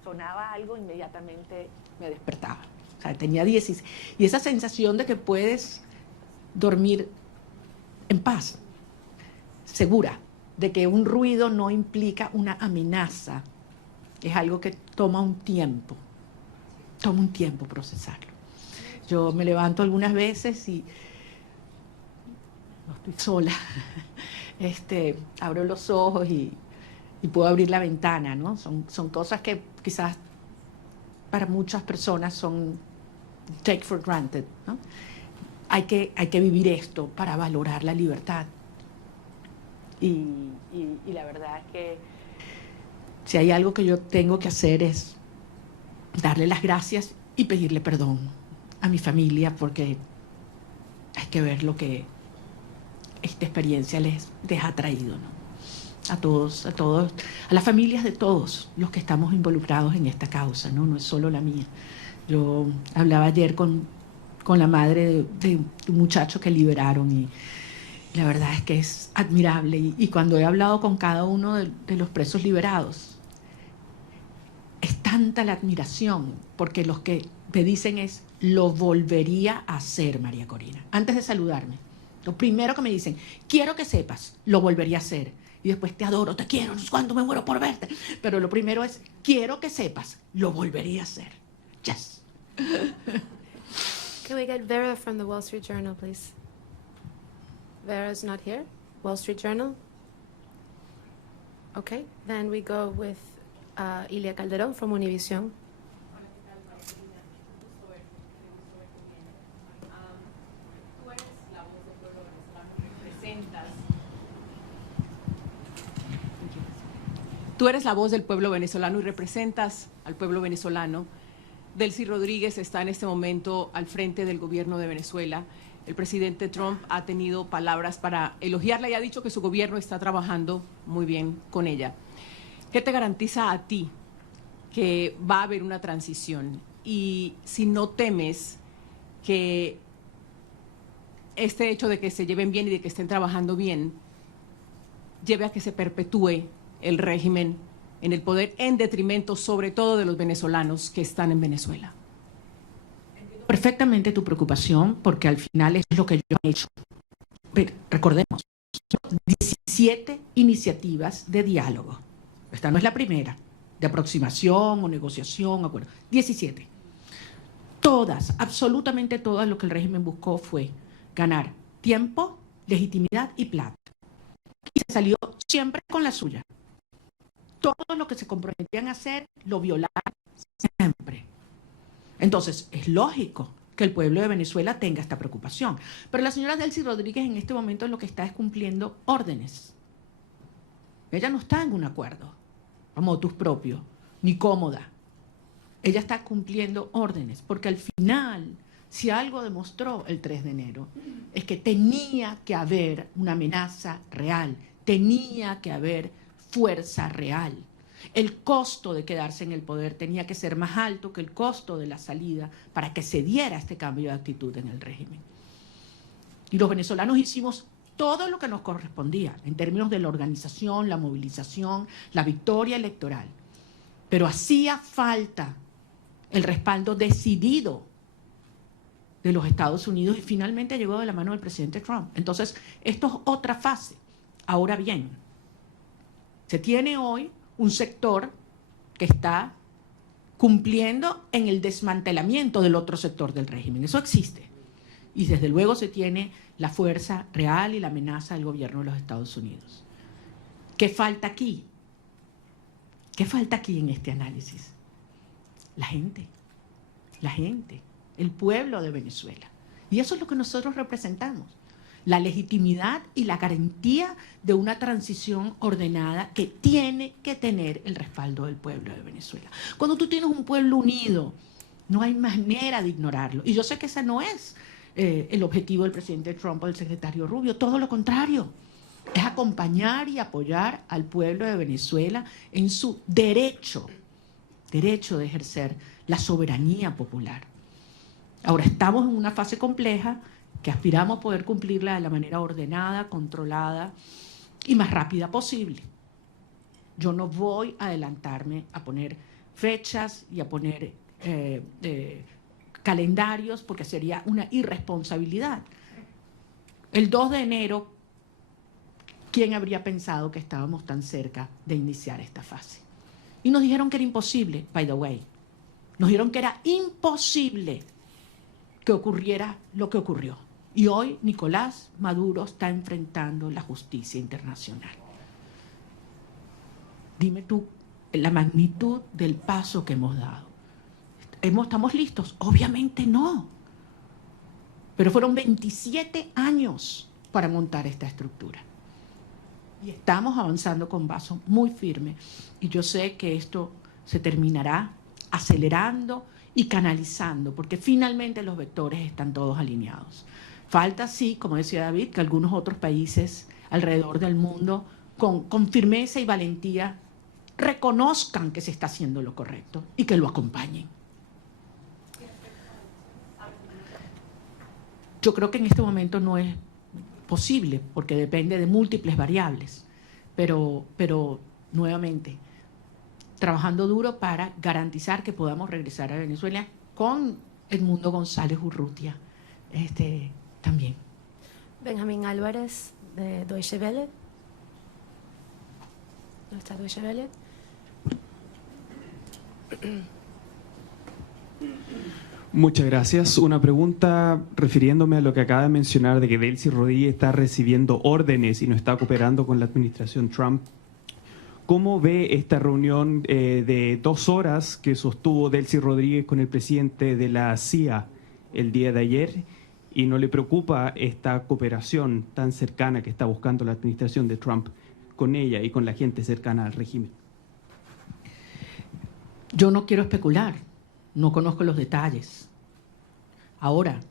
sonaba algo, inmediatamente me despertaba. O sea, tenía 16. Y esa sensación de que puedes dormir en paz, segura, de que un ruido no implica una amenaza, es algo que toma un tiempo procesarlo. Yo me levanto algunas veces y no estoy sola. Abro los ojos y puedo abrir la ventana, ¿no? Son cosas que quizás para muchas personas son take for granted, ¿no? Hay que vivir esto para valorar la libertad. Y la verdad es que si hay algo que yo tengo que hacer es darle las gracias y pedirle perdón a mi familia, porque hay que ver lo que esta experiencia les ha traído, ¿no? A todos, a las familias de todos los que estamos involucrados en esta causa, ¿no? No es solo la mía. Yo hablaba ayer con la madre de un muchacho que liberaron, y la verdad es que es admirable. Y cuando he hablado con cada uno de los presos liberados, es tanta la admiración, porque los que me dicen es, lo volvería a hacer, María Corina. Antes de saludarme, lo primero que me dicen, quiero que sepas, lo volvería a hacer. y después te adoro, te quiero, no sé cuánto me muero por verte. Pero lo primero es, quiero que sepas, lo volvería a hacer. Yes. Can we get Vera from the Wall Street Journal, please? Vera's not here. Wall Street Journal. Okay, then we go with Ilia Calderón from Univision. Tú eres la voz del pueblo venezolano y representas al pueblo venezolano. Delcy Rodríguez está en este momento al frente del gobierno de Venezuela. El presidente Trump ha tenido palabras para elogiarla y ha dicho que su gobierno está trabajando muy bien con ella. ¿Qué te garantiza a ti que va a haber una transición? Y si no temes que este hecho de que se lleven bien y de que estén trabajando bien lleve a que se perpetúe el régimen en el poder en detrimento sobre todo de los venezolanos que están en Venezuela. Perfectamente tu preocupación, porque al final es lo que yo he hecho. Pero recordemos, 17 iniciativas de diálogo. Esta no es la primera, de aproximación o negociación, acuerdo. 17. Todas, absolutamente todas, lo que el régimen buscó fue ganar tiempo, legitimidad y plata. Y se salió siempre con la suya. Todo lo que se comprometían a hacer lo violaron siempre. Entonces, es lógico que el pueblo de Venezuela tenga esta preocupación. Pero la señora Delcy Rodríguez en este momento lo que está es cumpliendo órdenes. Ella no está en un acuerdo, a motus propio, ni cómoda. Ella está cumpliendo órdenes, porque al final, si algo demostró el 3 de enero, es que tenía que haber una amenaza real, tenía que haber fuerza real. El costo de quedarse en el poder tenía que ser más alto que el costo de la salida para que se diera este cambio de actitud en el régimen. Y los venezolanos hicimos todo lo que nos correspondía en términos de la organización, la movilización, la victoria electoral. Pero hacía falta el respaldo decidido de los Estados Unidos y finalmente llegó de la mano del presidente Trump. Entonces, esto es otra fase. Ahora bien, se tiene hoy un sector que está cumpliendo en el desmantelamiento del otro sector del régimen. Eso existe. Y desde luego se tiene la fuerza real y la amenaza del gobierno de los Estados Unidos. ¿Qué falta aquí? ¿Qué falta aquí en este análisis? La gente, el pueblo de Venezuela. Y eso es lo que nosotros representamos. La legitimidad y la garantía de una transición ordenada que tiene que tener el respaldo del pueblo de Venezuela. Cuando tú tienes un pueblo unido, no hay manera de ignorarlo. Y yo sé que ese no es el objetivo del presidente Trump o del secretario Rubio, todo lo contrario. Es acompañar y apoyar al pueblo de Venezuela en su derecho de ejercer la soberanía popular. Ahora estamos en una fase compleja que aspiramos poder cumplirla de la manera ordenada, controlada y más rápida posible. Yo no voy a adelantarme a poner fechas y a poner calendarios porque sería una irresponsabilidad. El 2 de enero, ¿quién habría pensado que estábamos tan cerca de iniciar esta fase? Y nos dijeron que era imposible, by the way. Nos dijeron que era imposible que ocurriera lo que ocurrió. Y hoy Nicolás Maduro está enfrentando la justicia internacional. Dime tú la magnitud del paso que hemos dado. ¿Estamos listos? Obviamente no. Pero fueron 27 años para montar esta estructura. Y estamos avanzando con paso muy firme. Y yo sé que esto se terminará acelerando y canalizando, porque finalmente los vectores están todos alineados. Falta, sí, como decía David, que algunos otros países alrededor del mundo con firmeza y valentía reconozcan que se está haciendo lo correcto y que lo acompañen. Yo creo que en este momento no es posible, porque depende de múltiples variables, pero nuevamente, trabajando duro para garantizar que podamos regresar a Venezuela con Edmundo González Urrutia también. Benjamín Álvarez, de Deutsche Welle. Machado Chevalier. Muchas gracias. Una pregunta refiriéndome a lo que acaba de mencionar de que Delcy Rodríguez está recibiendo órdenes y no está cooperando con la administración Trump. ¿Cómo ve esta reunión de 2 horas que sostuvo Delcy Rodríguez con el presidente de la CIA el día de ayer? ¿Y no le preocupa esta cooperación tan cercana que está buscando la administración de Trump con ella y con la gente cercana al régimen? Yo no quiero especular, no conozco los detalles. Ahora,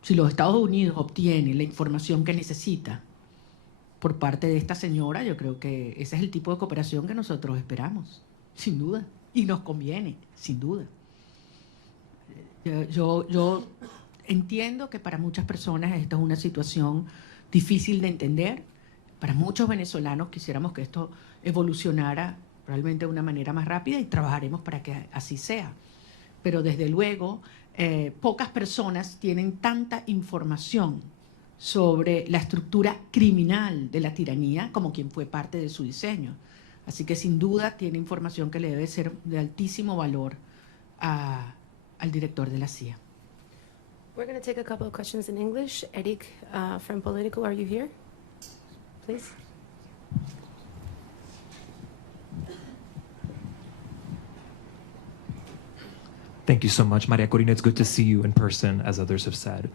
si los Estados Unidos obtienen la información que necesita por parte de esta señora, yo creo que ese es el tipo de cooperación que nosotros esperamos, sin duda, y nos conviene, sin duda. Yo entiendo que para muchas personas esta es una situación difícil de entender. Para muchos venezolanos quisiéramos que esto evolucionara probablemente de una manera más rápida y trabajaremos para que así sea. Pero desde luego, pocas personas tienen tanta información sobre la estructura criminal de la tiranía como quien fue parte de su diseño. Así que sin duda tiene información que le debe ser de altísimo valor al director de la CIA. We're going to take a couple of questions in English. Eric from Politico, are you here? Please. Thank you so much, María Corina. It's good to see you in person, as others have said.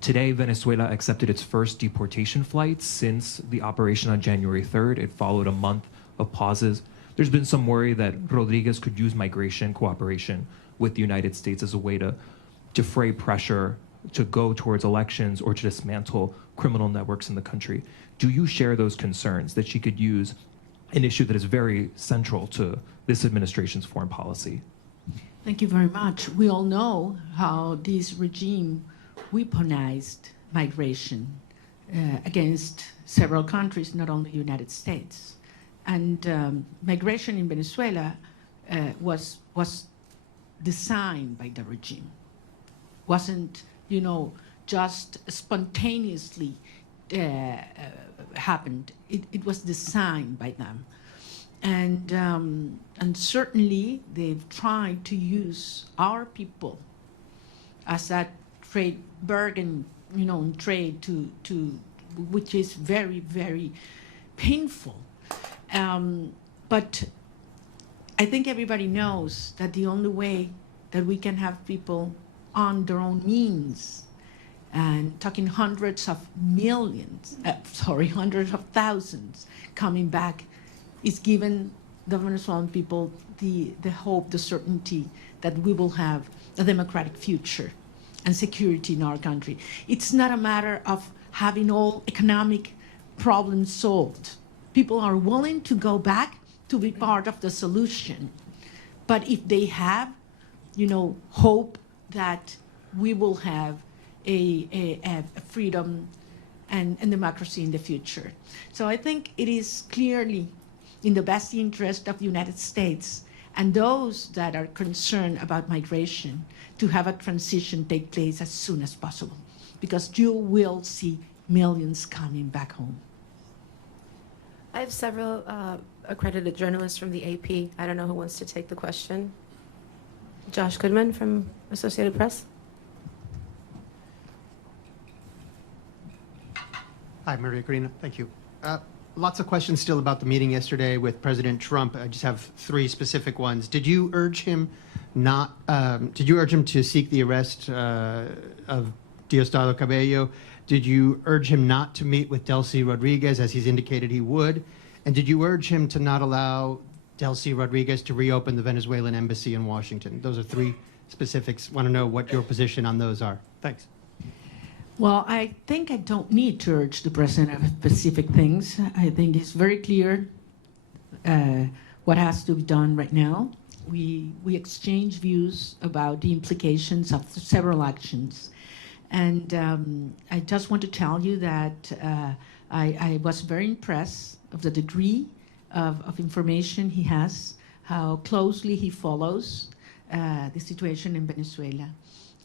Today, Venezuela accepted its first deportation flight since the operation on January 3rd. It followed a month of pauses. There's been some worry that Rodriguez could use migration cooperation with the United States as a way to defray pressure to go towards elections or to dismantle criminal networks in the country. Do you share those concerns that she could use an issue that is very central to this administration's foreign policy? Thank you very much. We all know how this regime weaponized migration against several countries, not only the United States. And migration in Venezuela was designed by the regime. Wasn't, just spontaneously happened. It was designed by them. And certainly they've tried to use our people as that trade bargain, trade to which is very, very painful. But I think everybody knows that the only way that we can have people on their own means, and talking hundreds of thousands coming back, is given the Venezuelan people the hope, the certainty that we will have a democratic future and security in our country. It's not a matter of having all economic problems solved. People are willing to go back to be part of the solution. But if they have, hope that we will have a freedom and democracy in the future. So I think it is clearly in the best interest of the United States and those that are concerned about migration to have a transition take place as soon as possible, because you will see millions coming back home. I have several accredited journalists from the AP. I don't know who wants to take the question. Josh Goodman from Associated Press. Hi, Maria Corina. Thank you. Lots of questions still about the meeting yesterday with President Trump. I just have 3 specific ones. Did you urge him to seek the arrest of Diosdado Cabello? Did you urge him not to meet with Delcy Rodriguez, as he's indicated he would? And did you urge him to not allow Delcy Rodriguez to reopen the Venezuelan embassy in Washington? Those are 3 specifics. Want to know what your position on those are. Thanks. Well, I think I don't need to urge the president of specific things. I think it's very clear what has to be done right now. We exchange views about the implications of several actions. And I just want to tell you that I was very impressed of the degree of information he has, how closely he follows the situation in Venezuela,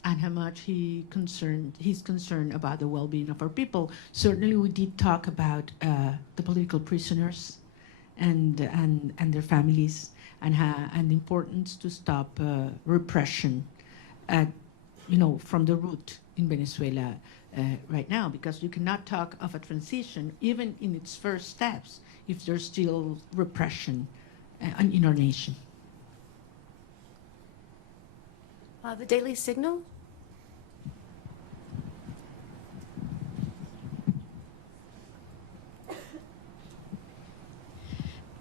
and how much he's concerned about the well-being of our people. Certainly we did talk about the political prisoners and their families, and the importance to stop repression at, from the root in Venezuela right now, because you cannot talk of a transition, even in its first steps, if there's still repression in our nation. The Daily Signal.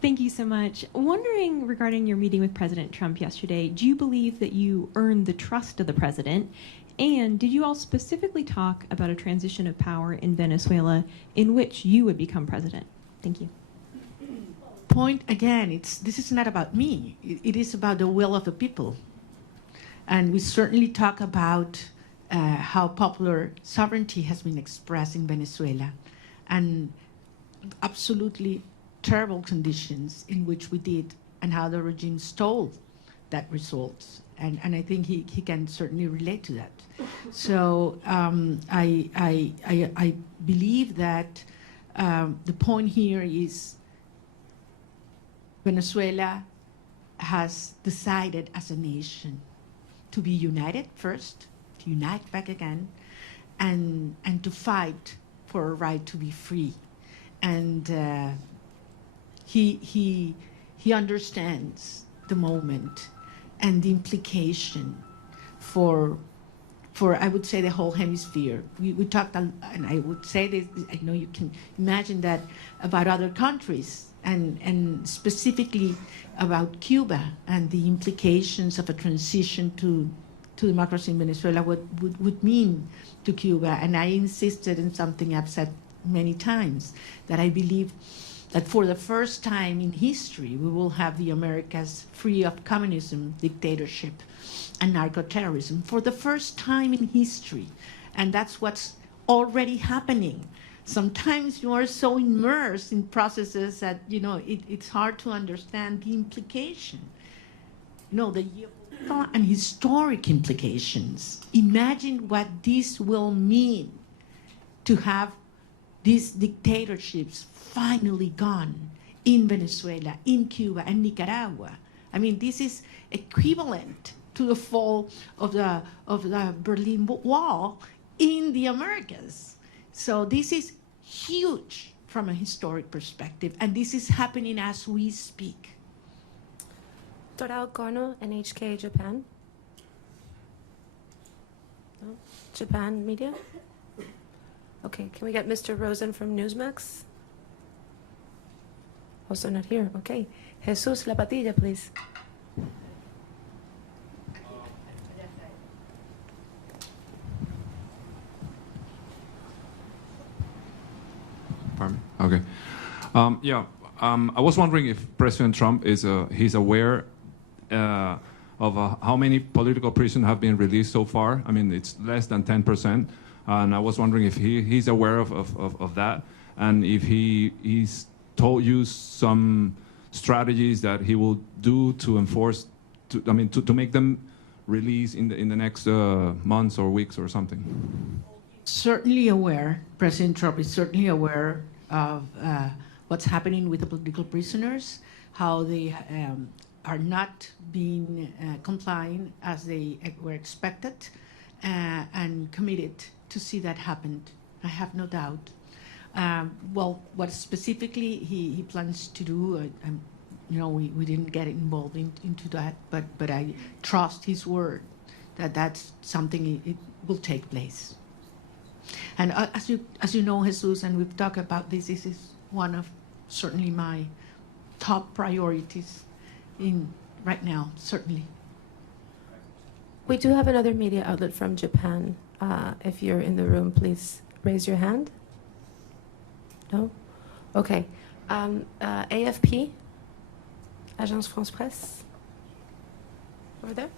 Thank you so much. Wondering regarding your meeting with President Trump yesterday, do you believe that you earned the trust of the president? And did you all specifically talk about a transition of power in Venezuela in which you would become president? Thank you. Point again, this is not about me. It is about the will of the people. And we certainly talk about how popular sovereignty has been expressed in Venezuela, and absolutely terrible conditions in which we did, and how the regime stole that result. And I think he can certainly relate to that. So I believe that the point here is Venezuela has decided as a nation to be united first, to unite back again, and to fight for a right to be free. And he understands the moment and the implication for I would say the whole hemisphere. We talked, and I would say this, I know you can imagine that about other countries, and specifically about Cuba and the implications of a transition to democracy in Venezuela, what would mean to Cuba. And I insisted in something I've said many times, that I believe that for the first time in history, we will have the Americas free of communism, dictatorship, and narco-terrorism, for the first time in history. And that's what's already happening. Sometimes you are so immersed in processes that, it's hard to understand the implication. The geopolitical and historic implications. Imagine what this will mean to have these dictatorships finally gone in Venezuela, in Cuba, and Nicaragua. I mean, this is equivalent to the fall of the Berlin Wall in the Americas. So this is huge from a historic perspective, and this is happening as we speak. Torao Kono, NHK Japan. No? Japan media? Okay, can we get Mr. Rosen from Newsmax? Also not here, okay. Jesus La Patilla, please. Pardon me? Okay. I was wondering if President Trump he's aware of how many political prisoners have been released so far. I mean, it's less than 10%. And I was wondering if he's aware of that, and if he's told you some strategies that he will do to enforce, to make them release in the next months or weeks or something. Certainly aware. President Trump is certainly aware of what's happening with the political prisoners, how they are not being complying as they were expected, and committed to see that happen. I have no doubt. Well, what specifically he plans to do, we didn't get involved into that, but I trust his word that that's something it will take place. And as you know, Jesus, and we've talked about this is one of certainly my top priorities right now, certainly. We do have another media outlet from Japan. If you're in the room, please raise your hand. No? Okay. AFP, Agence France Presse. Over there.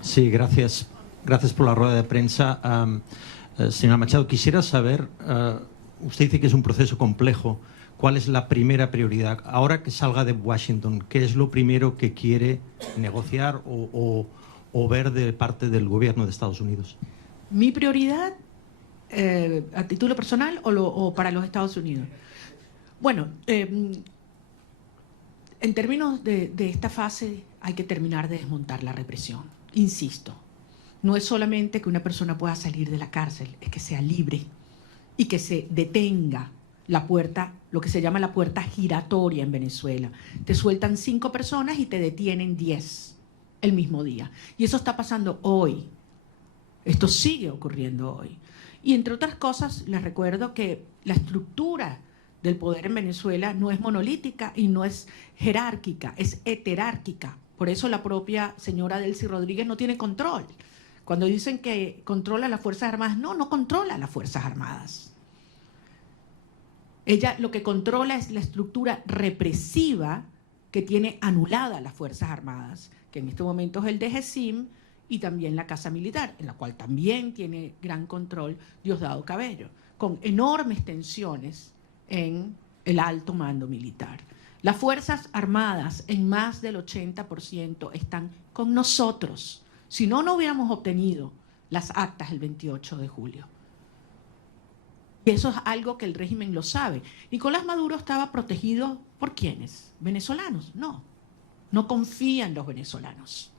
Sí, gracias. Gracias por la rueda de prensa. Señora Machado, quisiera saber, usted dice que es un proceso complejo. ¿Cuál es la primera prioridad? Ahora que salga de Washington, ¿qué es lo primero que quiere negociar o ver de parte del gobierno de Estados Unidos? Mi prioridad ¿A título personal o para los Estados Unidos? Bueno, en términos de esta fase hay que terminar de desmontar la represión. Insisto, no es solamente que una persona pueda salir de la cárcel, es que sea libre y que se detenga la puerta, lo que se llama la puerta giratoria en Venezuela. Te sueltan 5 personas y te detienen 10 el mismo día. Y eso está pasando hoy. Esto sigue ocurriendo hoy. Y entre otras cosas, les recuerdo que la estructura del poder en Venezuela no es monolítica y no es jerárquica, es heterárquica. Por eso la propia señora Delcy Rodríguez no tiene control. Cuando dicen que controla las Fuerzas Armadas, no controla las Fuerzas Armadas. Ella lo que controla es la estructura represiva que tiene anulada las Fuerzas Armadas, que en este momento es el DGCIM y también la Casa Militar, en la cual también tiene gran control Diosdado Cabello, con enormes tensiones en el alto mando militar. Las Fuerzas Armadas en más del 80% están con nosotros. Si no, no hubiéramos obtenido las actas el 28 de julio. Y eso es algo que el régimen lo sabe. Nicolás Maduro estaba protegido ¿por quiénes? ¿Venezolanos? No, no confía en los venezolanos.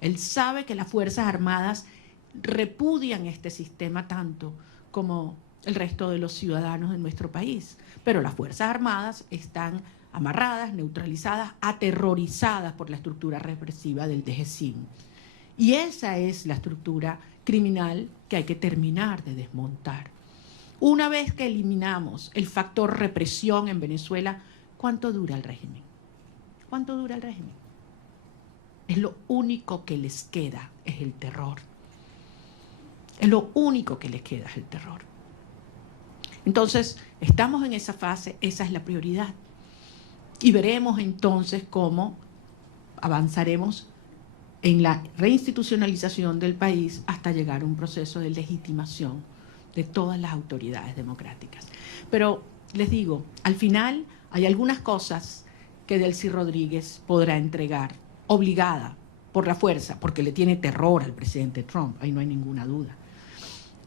Él sabe que las Fuerzas Armadas repudian este sistema tanto como el resto de los ciudadanos de nuestro país. Pero las Fuerzas Armadas están amarradas, neutralizadas, aterrorizadas por la estructura represiva del DGCIM. Y esa es la estructura criminal que hay que terminar de desmontar. Una vez que eliminamos el factor represión en Venezuela, ¿cuánto dura el régimen? ¿Cuánto dura el régimen? Es lo único que les queda, es el terror. Es lo único que les queda, es el terror. Entonces, estamos en esa fase, esa es la prioridad. Y veremos entonces cómo avanzaremos en la reinstitucionalización del país hasta llegar a un proceso de legitimación de todas las autoridades democráticas. Pero les digo, al final hay algunas cosas que Delcy Rodríguez podrá entregar, obligada por la fuerza, porque le tiene terror al presidente Trump, ahí no hay ninguna duda.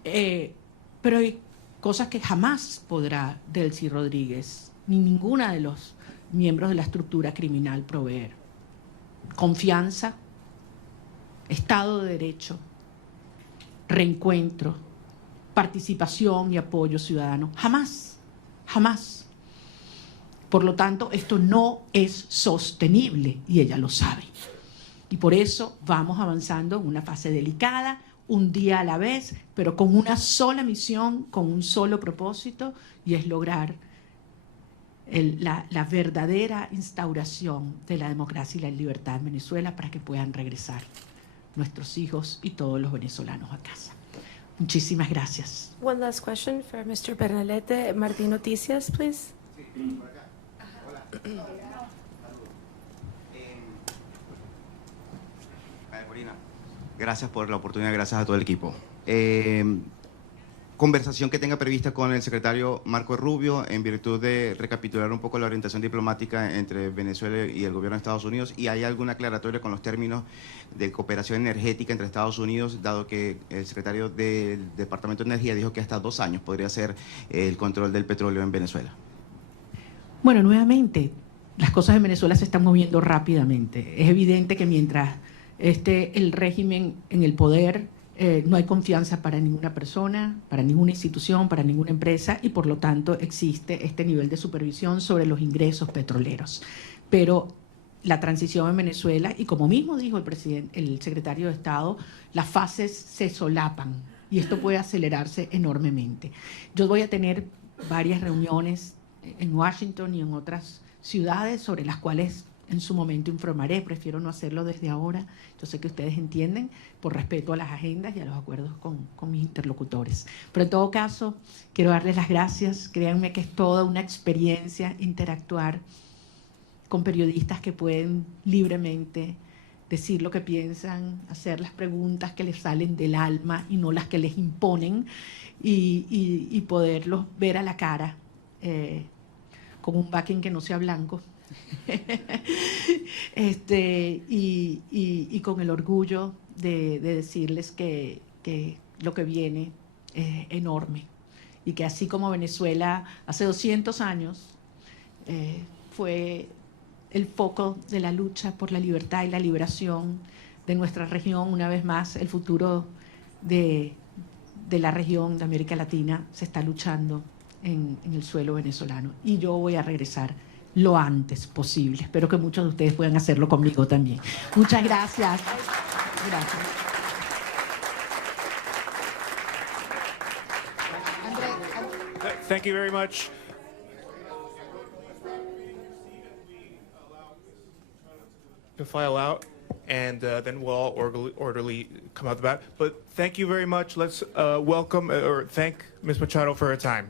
Pero hay cosas que jamás podrá Delcy Rodríguez, ni ninguna de los miembros de la estructura criminal proveer. Confianza, Estado de Derecho, reencuentro, participación y apoyo ciudadano. Jamás, jamás. Por lo tanto, esto no es sostenible y ella lo sabe. Y por eso vamos avanzando en una fase delicada, un día a la vez, pero con una sola misión, con un solo propósito, y es lograr la verdadera instauración de la democracia y la libertad en Venezuela para que puedan regresar nuestros hijos y todos los venezolanos a casa. Muchísimas gracias. One last question for Mr. Bernalete. Martín Noticias, please. Corina, gracias por la oportunidad, gracias a todo el equipo. Conversación que tenga prevista con el secretario Marco Rubio en virtud de recapitular un poco la orientación diplomática entre Venezuela y el gobierno de Estados Unidos, y hay alguna aclaratoria con los términos de cooperación energética entre Estados Unidos, dado que el secretario del Departamento de Energía dijo que hasta 2 años podría ser el control del petróleo en Venezuela. Bueno, nuevamente, las cosas en Venezuela se están moviendo rápidamente. Es evidente que mientras esté el régimen en el poder, no hay confianza para ninguna persona, para ninguna institución, para ninguna empresa, y por lo tanto existe este nivel de supervisión sobre los ingresos petroleros. Pero la transición en Venezuela, y como mismo dijo el secretario de Estado, las fases se solapan y esto puede acelerarse enormemente. Yo voy a tener varias reuniones en Washington y en otras ciudades sobre las cuales en su momento informaré, prefiero no hacerlo desde ahora. Yo sé que ustedes entienden, por respeto a las agendas y a los acuerdos con mis interlocutores. Pero en todo caso, quiero darles las gracias. Créanme que es toda una experiencia interactuar con periodistas que pueden libremente decir lo que piensan, hacer las preguntas que les salen del alma y no las que les imponen, y poderlos ver a la cara con un backing que no sea blanco. Y con el orgullo de decirles que lo que viene enorme. Y que así como Venezuela hace 200 años fue el foco de la lucha por la libertad y la liberación de nuestra región, una vez más el futuro de la región de América Latina se está luchando en el suelo venezolano. Y yo voy a regresar lo antes posible. Espero que muchos de ustedes puedan hacerlo conmigo también. Muchas gracias. Gracias. Thank you very much. To file out, and then we'll all orderly come out the back. But thank you very much. Let's welcome or thank Ms. Machado for her time.